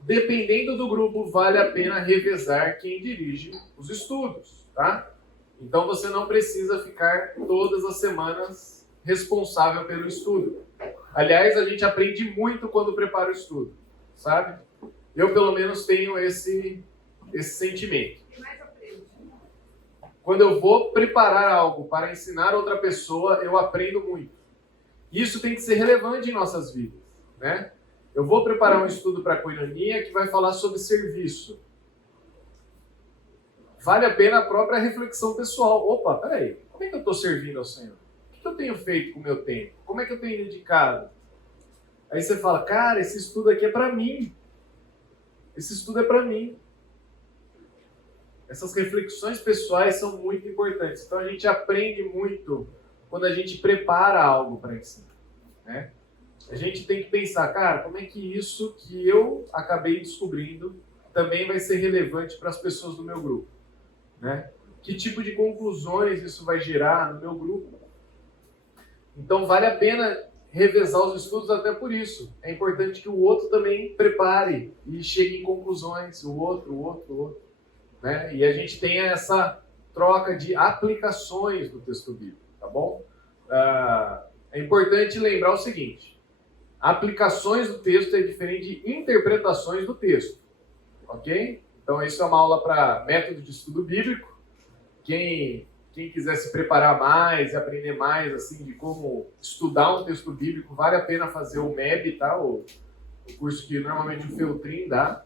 Dependendo do grupo, vale a pena revezar quem dirige os estudos, tá? Então, você não precisa ficar todas as semanas responsável pelo estudo. Aliás, a gente aprende muito quando prepara o estudo, sabe? Eu, pelo menos, tenho esse sentimento. Quando eu vou preparar algo para ensinar outra pessoa, eu aprendo muito. Isso tem que ser relevante em nossas vidas, né? Eu vou preparar um estudo para a coinonia que vai falar sobre serviço. Vale a pena a própria reflexão pessoal. Opa, peraí, como é que eu estou servindo ao Senhor? O que eu tenho feito com o meu tempo? Como é que eu tenho dedicado? Aí você fala, cara, esse estudo aqui é para mim. Esse estudo é para mim. Essas reflexões pessoais são muito importantes. Então a gente aprende muito quando a gente prepara algo para ensinar, né? A gente tem que pensar, cara, como é que isso que eu acabei descobrindo também vai ser relevante para as pessoas do meu grupo, né? Que tipo de conclusões isso vai gerar no meu grupo? Então vale a pena revezar os estudos até por isso. É importante que o outro também prepare e chegue em conclusões, o outro, né? E a gente tenha essa troca de aplicações do texto bíblico, tá bom? É importante lembrar o seguinte, aplicações do texto é diferente de interpretações do texto, ok? Então isso é uma aula para método de estudo bíblico. Quem quiser se preparar mais e aprender mais assim de como estudar um texto bíblico, vale a pena fazer o MEB, tá? o curso que normalmente o Feltrin dá,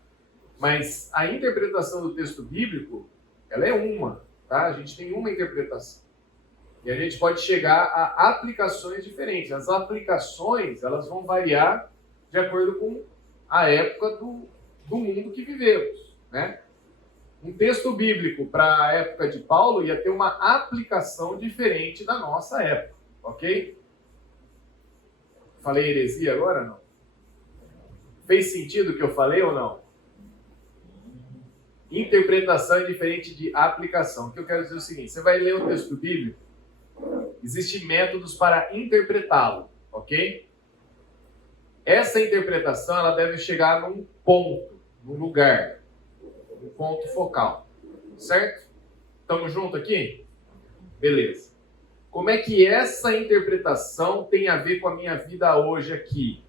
mas a interpretação do texto bíblico, ela é uma, tá? A gente tem uma interpretação. E a gente pode chegar a aplicações diferentes. As aplicações, elas vão variar de acordo com a época do mundo que vivemos, né? Um texto bíblico para a época de Paulo ia ter uma aplicação diferente da nossa época, ok? Falei heresia agora, não? Fez sentido o que eu falei ou não? Interpretação é diferente de aplicação. O que eu quero dizer é o seguinte, você vai ler o texto bíblico, existem métodos para interpretá-lo, ok? Essa interpretação ela deve chegar num ponto, num lugar, um ponto focal, certo? Estamos juntos aqui? Beleza. Como é que essa interpretação tem a ver com a minha vida hoje aqui?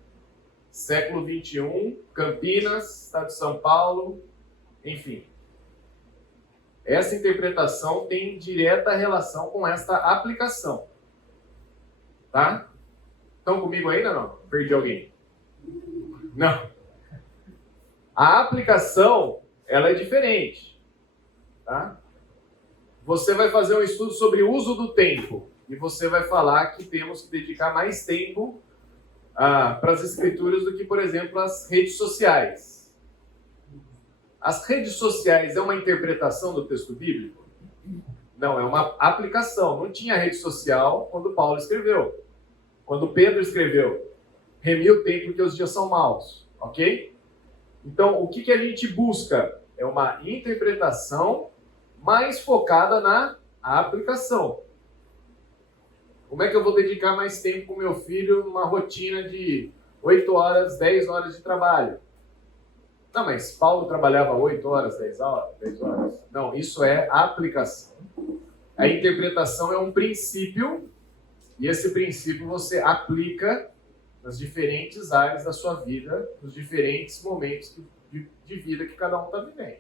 Século 21, Campinas, Estado de São Paulo, enfim. Essa interpretação tem direta relação com esta aplicação. Tá? Estão comigo ainda ou não? Perdi alguém? Não. A aplicação, ela é diferente. Tá? Você vai fazer um estudo sobre o uso do tempo. E você vai falar que temos que dedicar mais tempo para as escrituras do que, por exemplo, as redes sociais. As redes sociais é uma interpretação do texto bíblico? Não, é uma aplicação. Não tinha rede social quando Paulo escreveu. Quando Pedro escreveu, remi o tempo porque os dias são maus. Ok? Então, o que a gente busca? É uma interpretação mais focada na aplicação. Como é que eu vou dedicar mais tempo com meu filho numa rotina de 8 horas, 10 horas de trabalho? Não, mas Paulo trabalhava 8 horas, 10 horas. Não, isso é a aplicação. A interpretação é um princípio, e esse princípio você aplica nas diferentes áreas da sua vida, nos diferentes momentos de vida que cada um está vivendo.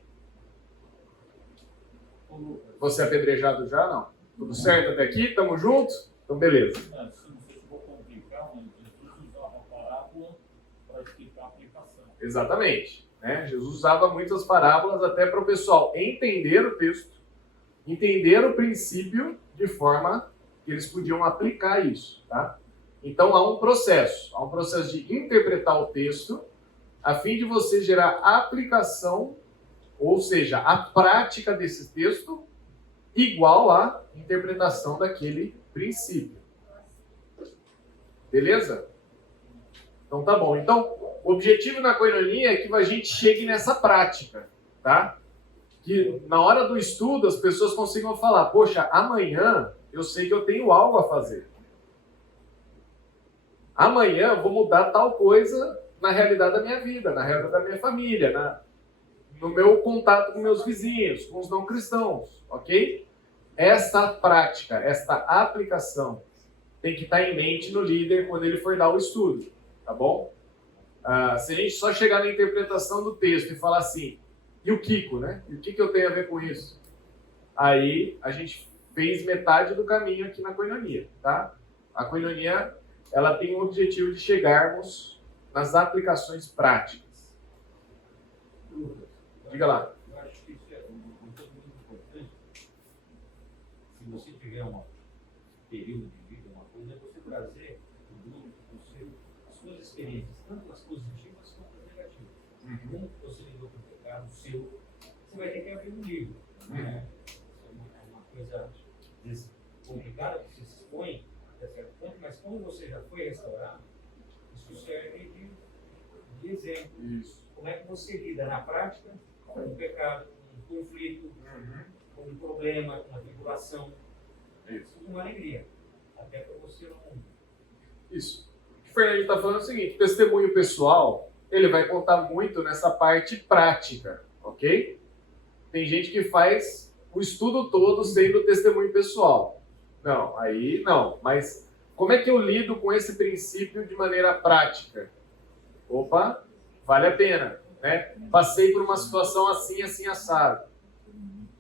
Você é apedrejado já? Não. Tudo certo até aqui? Tamo juntos? Então, beleza. Se você for complicar, Jesus usava a parábola para explicar a aplicação. Exatamente. Né? Jesus usava muitas parábolas até para o pessoal entender o texto, entender o princípio de forma que eles podiam aplicar isso. Tá? Então, há um processo de interpretar o texto a fim de você gerar a aplicação, ou seja, a prática desse texto igual à interpretação daquele princípio. Beleza? Então tá bom. Então, o objetivo na koinonia é que a gente chegue nessa prática, tá? Que na hora do estudo as pessoas consigam falar, poxa, amanhã eu sei que eu tenho algo a fazer. Amanhã eu vou mudar tal coisa na realidade da minha vida, na realidade da minha família, no meu contato com meus vizinhos, com os não cristãos, ok? Esta prática, esta aplicação tem que estar em mente no líder quando ele for dar o estudo, tá bom? Se a gente só chegar na interpretação do texto e falar assim, e o Kiko, né? E o que eu tenho a ver com isso? Aí a gente fez metade do caminho aqui na koinonia, tá? A koinonia, ela tem o objetivo de chegarmos nas aplicações práticas. Diga lá. Eu acho que isso é muito importante. Se você tiver um período de vida, uma coisa, é você trazer o grupo, as suas experiências, tanto as positivas quanto as negativas. Como você lidou com o pecado seu, você vai ter que abrir um livro. Né? É uma coisa às vezes, complicada, que você se expõe até certo ponto, mas como você já foi restaurado, isso serve de exemplo. Isso. Como é que você lida na prática com o pecado, com o conflito, com um problema, com uma tribulação, com uma alegria. Até para você não... Isso. O que o Fernando está falando é o seguinte, o testemunho pessoal, ele vai contar muito nessa parte prática, ok? Tem gente que faz o estudo todo sendo testemunho pessoal. Não, aí não. Mas como é que eu lido com esse princípio de maneira prática? Opa, vale a pena, né? Passei por uma situação assim, assim, assado.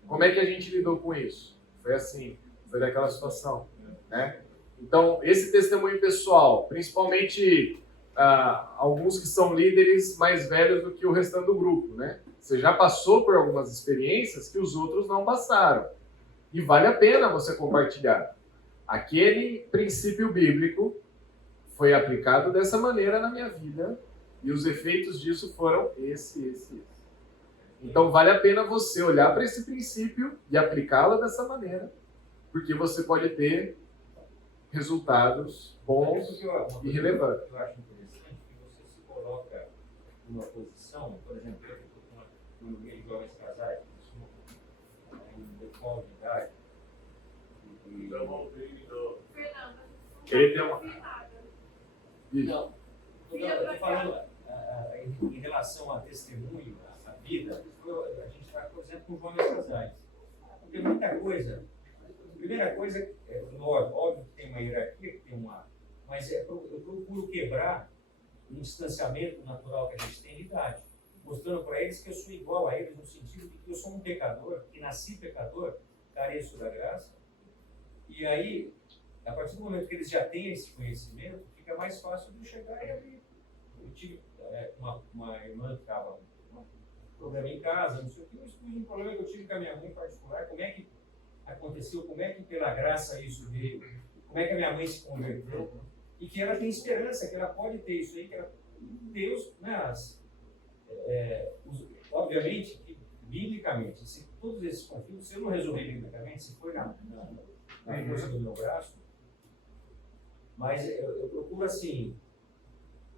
Como é que a gente lidou com isso? Foi assim, foi daquela situação, né? Então, esse testemunho pessoal, principalmente alguns que são líderes mais velhos do que o restante do grupo, né? Você já passou por algumas experiências que os outros não passaram. E vale a pena você compartilhar. Aquele princípio bíblico foi aplicado dessa maneira na minha vida e os efeitos disso foram esse. Então vale a pena você olhar para esse princípio e aplicá-lo dessa maneira, porque você pode ter resultados bons e relevantes. Eu acho interessante que você se coloca numa posição, por exemplo, eu estou com um meio de jovens casais, que são em default de idade, e Fernanda. Ele tem uma- Isso. não, eu estou falando em relação a testemunho, a vida, a gente está, por exemplo, com jovens casais. Porque muita coisa, a primeira coisa, óbvio que tem uma hierarquia, que tem uma, mas eu procuro quebrar um distanciamento natural que a gente tem de idade, mostrando para eles que eu sou igual a eles, no sentido de que eu sou um pecador, que nasci pecador, careço da graça, e aí, a partir do momento que eles já têm esse conhecimento, fica mais fácil de chegar e abrir. Eu tive uma irmã que estava com um problema em casa, não sei o que, eu expus um problema que eu tive com a minha mãe em particular, como é que aconteceu, como é que pela graça isso veio, como é que a minha mãe se converteu, e que ela tem esperança, que ela pode ter isso aí, que ela, Deus, né, obviamente, que biblicamente, se todos esses conflitos, se eu não resolver biblicamente, se for na força do meu braço, mas eu procuro, assim,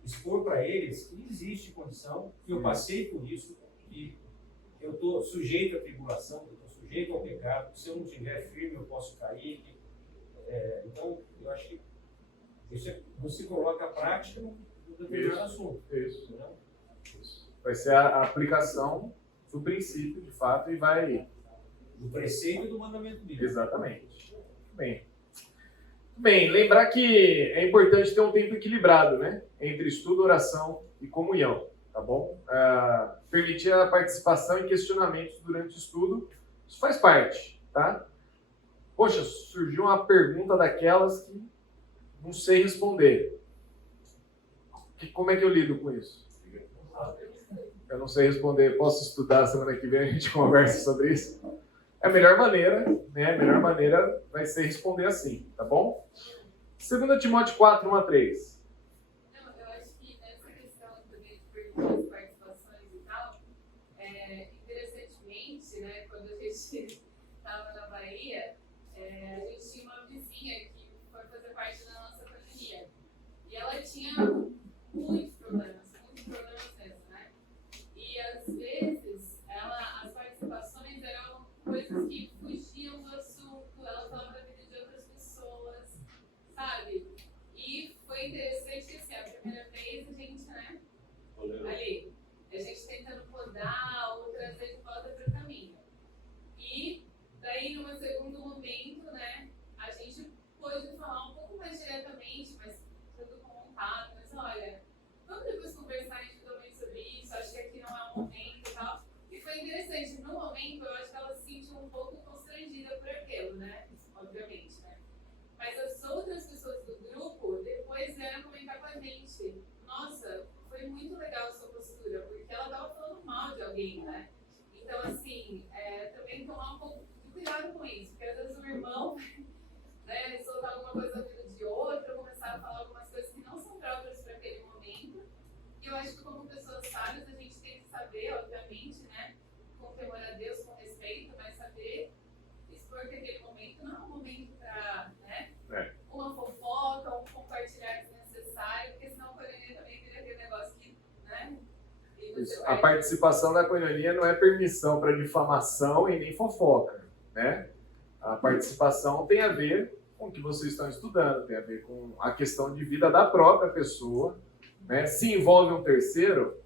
expor para eles que existe condição, que eu passei por isso, que eu estou sujeito à tribulação, que eu estou sujeito ao pecado, que se eu não estiver firme eu posso cair. Então, eu acho que você coloca a prática no determinado assunto. Isso. Né? Vai ser a aplicação do princípio, de fato, e vai... Do preceito e do mandamento bíblico. Exatamente. Bem, lembrar que é importante ter um tempo equilibrado, né? Entre estudo, oração e comunhão, tá bom? Permitir a participação e questionamentos durante o estudo, isso faz parte, tá? Poxa, surgiu uma pergunta daquelas que não sei responder. Como é que eu lido com isso? Eu não sei responder, posso estudar semana que vem, a gente conversa sobre isso. É a melhor maneira, né? A melhor maneira vai ser responder assim, tá bom? 2 Timóteo 4, 1-3. Não, eu acho que nessa questão também de perguntas, participações e tal, interessantemente, né, quando a gente estava na Bahia, a gente tinha uma vizinha que foi fazer parte da nossa família. E ela tinha muitos problemas mesmo, né? E às vezes, as participações eram coisas que fugiam do assunto, ela falava da vida de outras pessoas, sabe? E foi interessante que, assim, a primeira vez a gente, né, ali, a gente tentando podar ou trazer de volta para o caminho. E daí, num segundo momento, né, a gente pôde falar um pouco mais diretamente, mas tudo com vontade, mas olha, vamos depois conversar individualmente sobre isso, acho que aqui não é o momento e tal. E foi interessante, no momento eu acho que ela se sentiu um pouco constrangida por aquilo, né? Obviamente, né? Mas as outras pessoas do grupo depois vieram comentar com a gente. Nossa, foi muito legal a sua postura, porque ela estava falando mal de alguém, né? Então, assim, também tomar um pouco de cuidado com isso, porque às vezes um irmão, né, soltar alguma coisa na vida de outro, começar a falar algumas coisas que não são próprias para aquele momento. E eu acho que como pessoas sábias a gente tem que saber, obviamente, né, com temor a Deus, com respeito, mas saber expor que aquele momento não é um momento para, né, uma fofoca, um compartilhar desnecessário, porque senão o coronel também vira aquele negócio que, né, e você Isso. vai... A participação da coinonia não é permissão para difamação e nem fofoca, né? A participação tem a ver com o que vocês estão estudando, tem a ver com a questão de vida da própria pessoa, né? Se envolve um terceiro,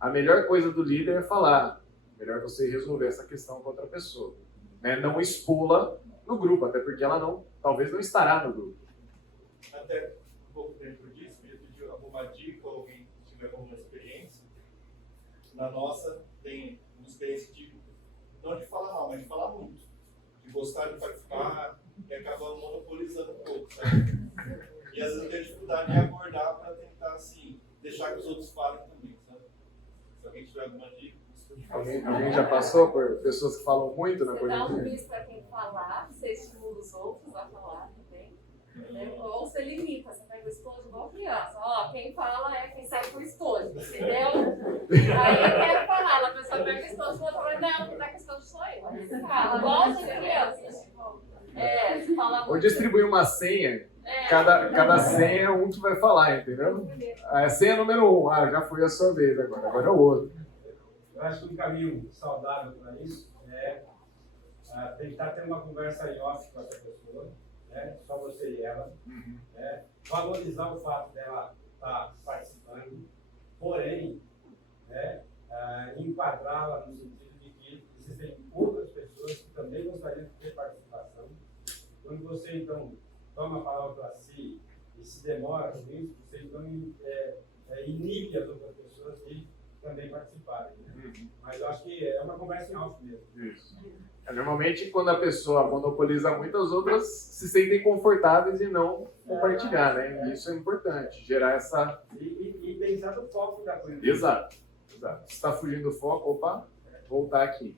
a melhor coisa do líder é falar. Melhor você resolver essa questão com outra pessoa, né? Não expô-la no grupo, até porque ela talvez não estará no grupo. Até um pouco dentro disso, eu pedir alguma dica ou alguém que tiver alguma experiência. Na nossa, tem uma experiência de, não de falar mal, mas de falar muito. De gostar de participar e acabar monopolizando um pouco, sabe? E às vezes eu tenho dificuldade de abordar para tentar, assim, deixar que os outros falem também, sabe? Se alguém tiver alguma dica. Alguém já passou por pessoas que falam muito na Você dá um coinonia? bis para quem falar, você estimula os outros a falar também. Ou você limita, você pega o estojo igual criança. Ó, quem fala é quem sai com o estojo, entendeu? Aí eu quero falar, a pessoa pega o estojo e fala, não, quem tá com o estojo sou eu. Aí você fala, igual você criança. Você fala Ou muito. distribuir uma senha, cada senha é um que vai falar, entendeu? A senha número 1, já foi a sua vez agora é o outro. Eu acho que um caminho saudável para isso é tentar ter uma conversa em off com essa pessoa, né? Só você e ela, né? Valorizar o fato dela estar participando, porém, né? Enquadrá-la no sentido de que existem outras pessoas que também gostariam de ter participação. Quando você, então, toma a palavra para si e se demora com isso, você, então, inibe as outras pessoas de também participarem. Né? Mas eu acho que é uma conversa em off mesmo. Isso. Normalmente, quando a pessoa monopoliza muito, as outras se sentem confortáveis em não compartilhar, né? E isso é importante, gerar essa... E pensar no foco da coisa. Exato. Se está fugindo do foco, voltar aqui.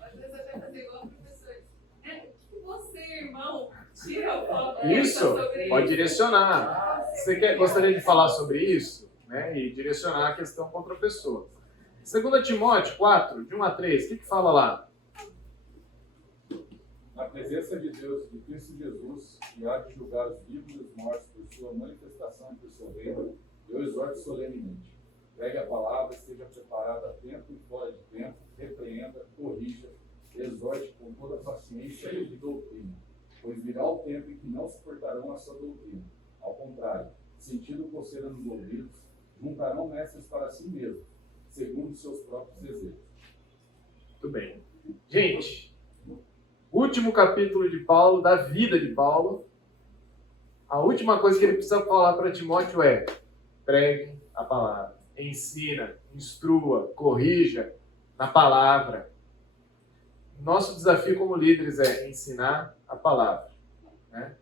Às vezes até fazer igual professores. Você, irmão, tira o foco. Isso, pode direcionar. Você gostaria de falar sobre isso? Né? E direcionar a questão contra a pessoa. 2 Timóteo 4, de 1 a 3, o que fala lá? Na presença de Deus, de Cristo Jesus, que há de julgar os vivos e os mortos por sua manifestação e por seu reino, eu exorto solenemente. Pregue a palavra, esteja preparado a tempo e fora de tempo, repreenda, corrija, exorte com toda paciência e doutrina, pois virá o tempo em que não suportarão a sua doutrina. Ao contrário, sentindo coceira nos ouvidos, juntarão mestres para si mesmos, segundo seus próprios desejos. Muito bem. Gente, último capítulo de Paulo, da vida de Paulo. A última coisa que ele precisa falar para Timóteo é: pregue a palavra, ensina, instrua, corrija na palavra. Nosso desafio como líderes é ensinar a palavra. Né?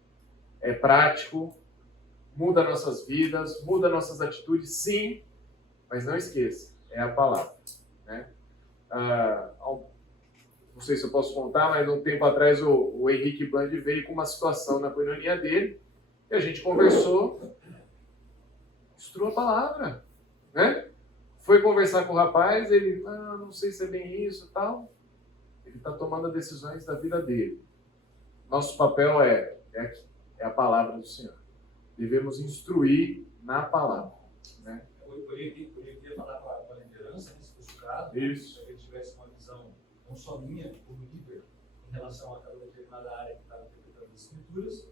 É prático, muda nossas vidas, muda nossas atitudes, sim, mas não esqueça, é a palavra. Né? Não sei se eu posso contar, mas um tempo atrás o Henrique Bland veio com uma situação na coinonia dele, e a gente conversou, instrua a palavra. Né? Foi conversar com o rapaz, ele, não sei se é bem isso e tal. Ele está tomando as decisões da vida dele. Nosso papel é a palavra do Senhor. Devemos instruir na palavra. Né? Eu queria falar para a liderança, se fosse o caso, Isso. que ele tivesse uma visão não só minha, como líder, em relação a cada determinada área que estava interpretando as escrituras,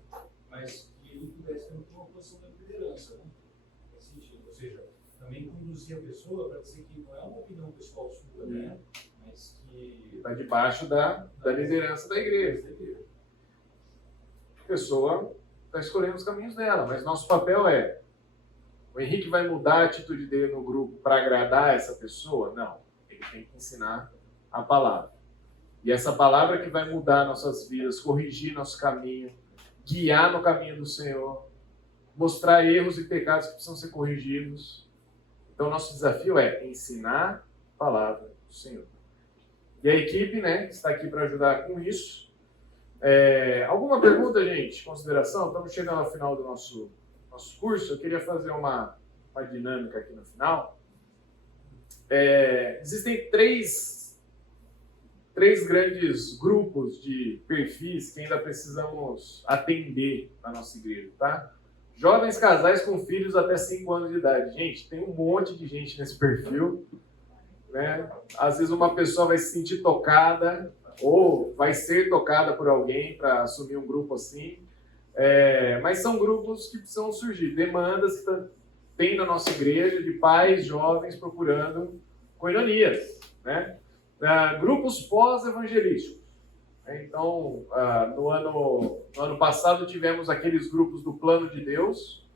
mas que ele pudesse ter uma posição da liderança, né? Nesse sentido. Ou seja, também conduzir a pessoa para dizer que não é uma opinião pessoal sua, né? Mas que Está debaixo da liderança da igreja. A pessoa está escolhendo os caminhos dela, mas nosso papel é: o Henrique vai mudar a atitude dele no grupo para agradar essa pessoa? Não. Ele tem que ensinar a palavra. E essa palavra que vai mudar nossas vidas, corrigir nosso caminho, guiar no caminho do Senhor, mostrar erros e pecados que precisam ser corrigidos. Então, nosso desafio é ensinar a palavra do Senhor. E a equipe, né, está aqui para ajudar com isso. Alguma pergunta, gente? Consideração? Estamos chegando ao final do nosso curso. Eu queria fazer uma dinâmica aqui no final. Existem três grandes grupos de perfis que ainda precisamos atender na nossa igreja, tá? Jovens casais com filhos até 5 anos de idade. Gente, tem um monte de gente nesse perfil. Né? Às vezes uma pessoa vai se sentir tocada ou vai ser tocada por alguém para assumir um grupo assim. Mas são grupos que precisam surgir. Demandas que tem na nossa igreja de pais jovens procurando coinonias. Né? Grupos pós-evangelísticos. Então, no ano passado tivemos aqueles grupos do Plano de Deus.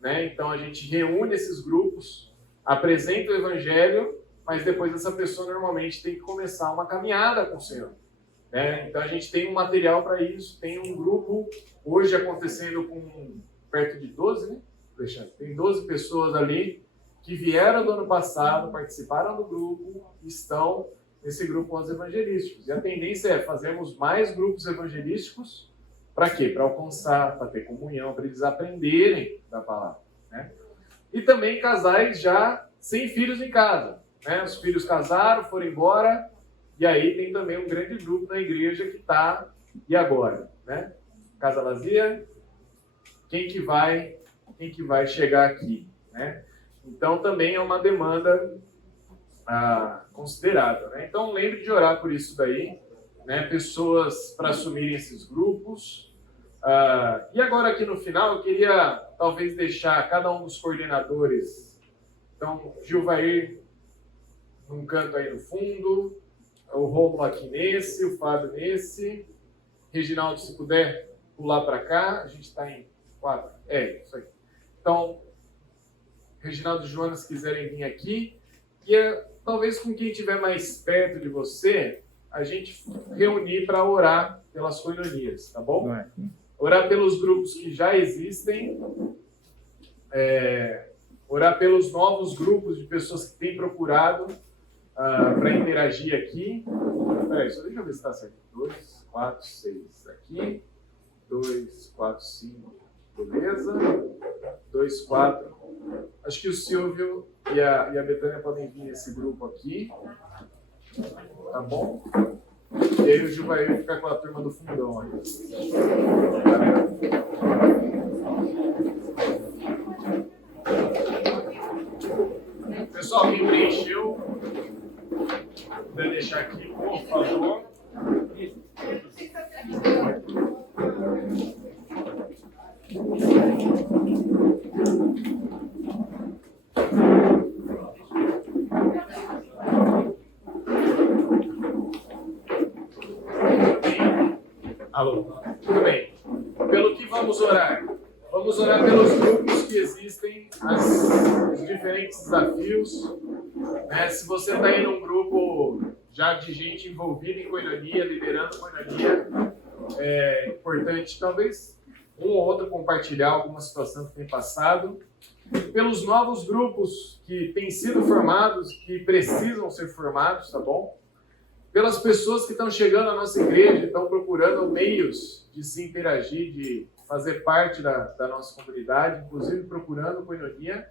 Né? Então a gente reúne esses grupos, apresenta o evangelho, mas depois essa pessoa normalmente tem que começar uma caminhada com o Senhor. Né? Então a gente tem um material para isso, tem um grupo hoje acontecendo com perto de 12, né, Alexandre? Tem 12 pessoas ali que vieram do ano passado, participaram do grupo, estão nesse grupo com os evangelísticos. E a tendência é fazermos mais grupos evangelísticos. Para quê? Para alcançar, para ter comunhão, para eles aprenderem da palavra, né? E também casais já sem filhos em casa, né? Os filhos casaram, foram embora, e aí tem também um grande grupo na igreja que está, e agora, né? Casa vazia, quem que vai chegar aqui, né? Então também é uma demanda considerável, né? Então lembre de orar por isso daí, né? Pessoas para assumirem esses grupos. E agora aqui no final eu queria talvez deixar cada um dos coordenadores. Então Gilvair num canto aí no fundo, o Rômulo aqui nesse, o Fábio nesse, Reginaldo, se puder pular para cá, a gente está em 4. Isso aí. Então, Reginaldo e Joana, se quiserem vir aqui, e talvez com quem estiver mais perto de você, a gente reunir para orar pelas coinonias, tá bom? Orar pelos grupos que já existem, orar pelos novos grupos de pessoas que têm procurado para interagir aqui. Peraí, só deixa eu ver se está certo. 2, 4, 6 aqui. 2, 4, 5. Beleza. 2, 4. Acho que o Silvio e a Betânia podem vir nesse grupo aqui. Tá bom? E aí o Gil vai ficar com a turma do fundão aí. Pessoal, quem preencheu, puder deixar aqui, por favor. Alô? Tudo bem. Pelo que vamos orar? Vamos orar pelos grupos que existem, os diferentes desafios. Né? Se você está aí num grupo já de gente envolvida em coinonia, liderando coinonia, é importante talvez um ou outro compartilhar alguma situação que tem passado. Pelos novos grupos que têm sido formados, que precisam ser formados, tá bom? Pelas pessoas que estão chegando à nossa igreja, estão procurando meios de se interagir, de fazer parte da nossa comunidade, inclusive procurando coinonia,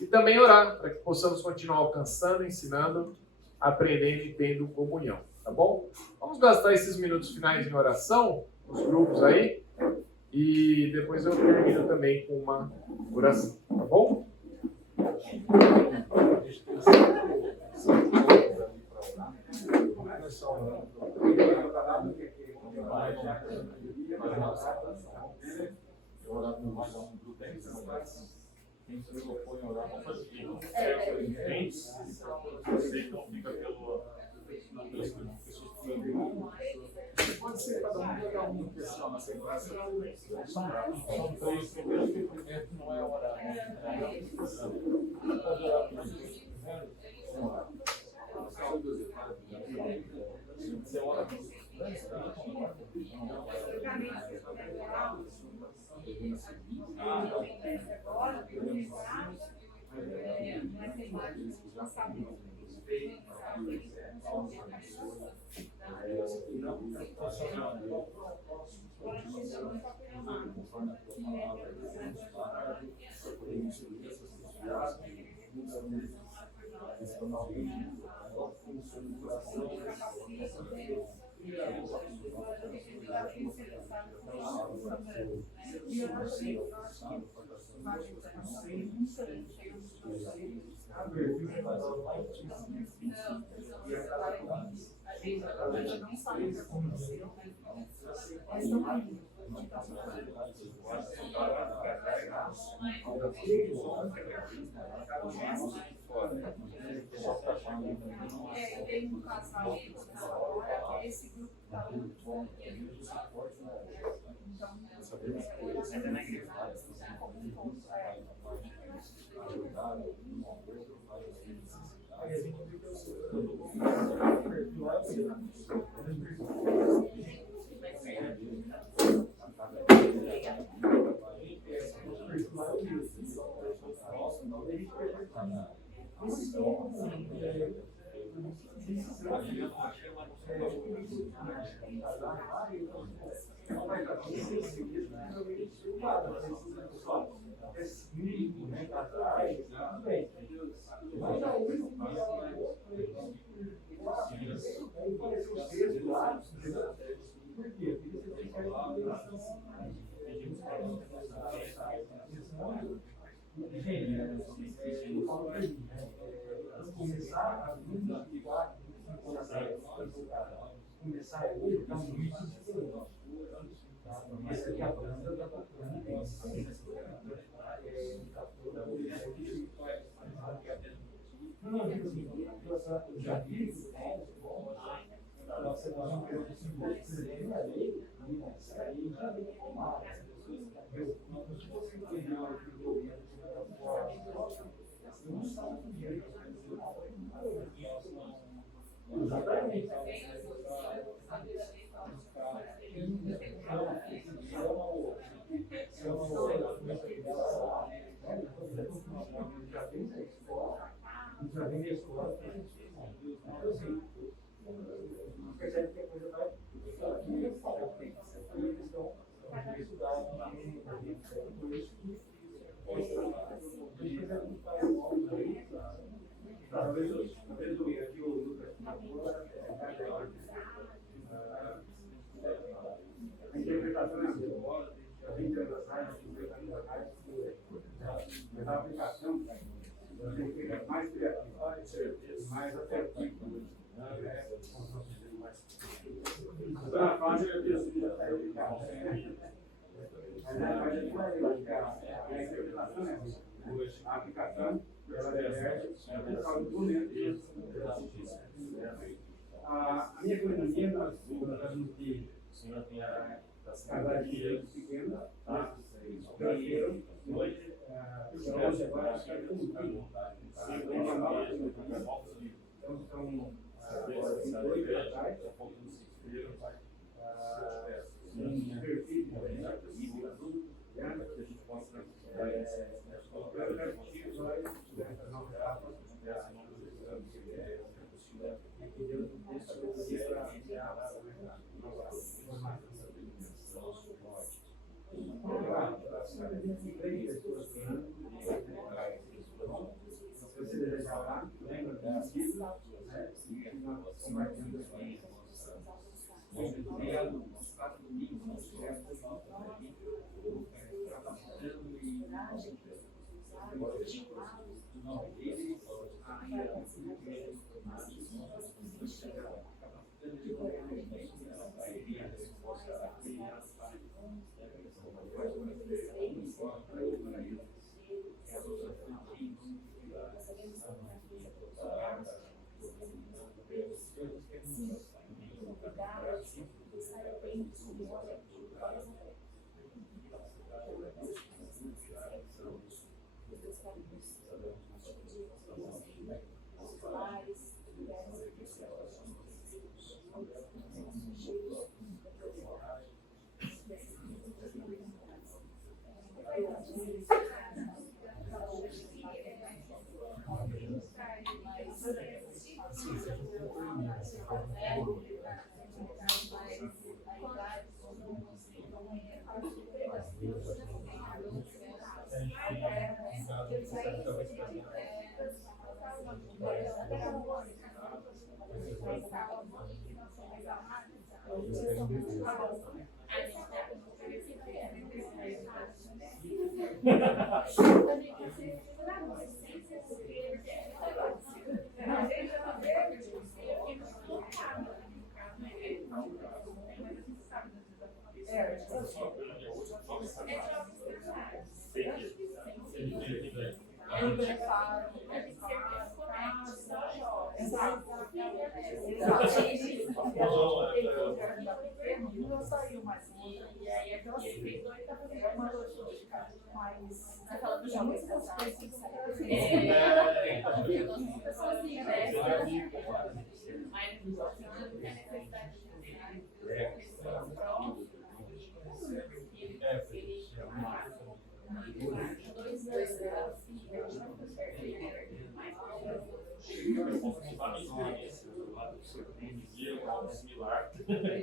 e também orar, para que possamos continuar alcançando, ensinando, aprendendo e tendo comunhão, tá bom? Vamos gastar esses minutos finais em oração, os grupos aí, e depois eu termino também com uma oração, tá bom? Quem se propõe a orar, vamos fazer aqui. Pode ser cada um pessoal na sequência. São 3 primeiros que primeiro não é orar. Pode orar por isso. Vamos lá. Você ora por isso. Tem um casal agora, esse grupo está muito bom. Então, Começar a ele, está muito diferente. Essa aqui é a banda da bacana. Não, eu já vi isso. Você não quer que você tenha aí, aí já vem tomar. Mas se você ganhar o que o governo não sabe o dinheiro que você exatamente. Já vem da escola, então assim, percebe que a coisa vai eles estão estudando talvez o erro que o Lucas falou a interpretação é a mesma. A gente mas a aplicação tem que ser mais criativa, mais afetiva. A fase é que já está educado. Mas a gente vai ver a interpretação é a aplicação, ela deve ser o documento. A minha economia, nós temos que casar dinheiro pequeno, ganheiro, então você vai ficar com então são dois atrás, um perfil de você desejar lá, lembra das dicas, compartilhando as coisas. algo similar. Casei na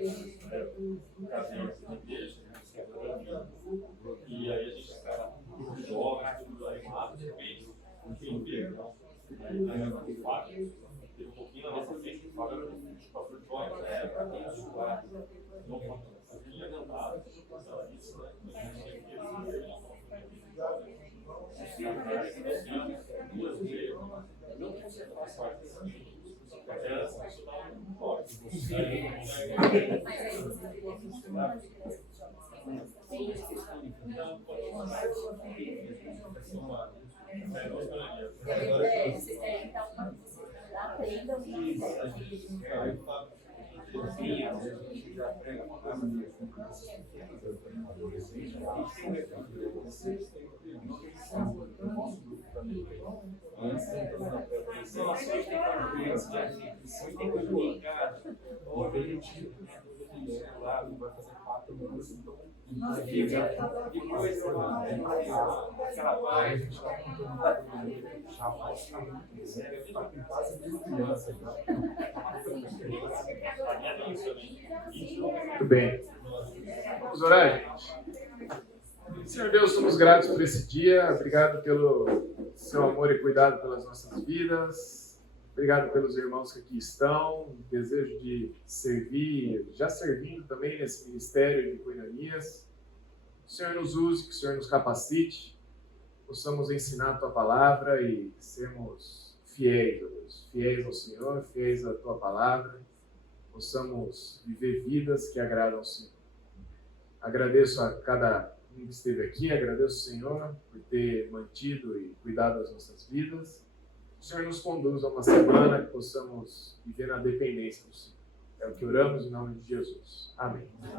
igreja, e aí a gente fica jovens, tudo animado, de repente, quem vê, não. O Fábio, teve um pouquinho na nossa frente, o Fábio era o pastor Joy, na época, quem ajudar, não foi um pouquinho adiantado, isso, né? Muito bem. Vamos orar, gente. Senhor Deus, somos gratos por esse dia. Obrigado pelo seu amor e cuidado pelas nossas vidas. Obrigado pelos irmãos que aqui estão. Desejo de servir, já servindo também nesse ministério de coinonias. Que o Senhor nos use, que o Senhor nos capacite. Possamos ensinar a Tua Palavra e sermos fiéis, ó Deus. Fiéis ao Senhor, fiéis à Tua Palavra. Possamos viver vidas que agradam ao Senhor. Agradeço a cada um que esteve aqui, agradeço ao Senhor por ter mantido e cuidado das nossas vidas. Que o Senhor nos conduza a uma semana que possamos viver na dependência do Senhor. É o que oramos em nome de Jesus. Amém.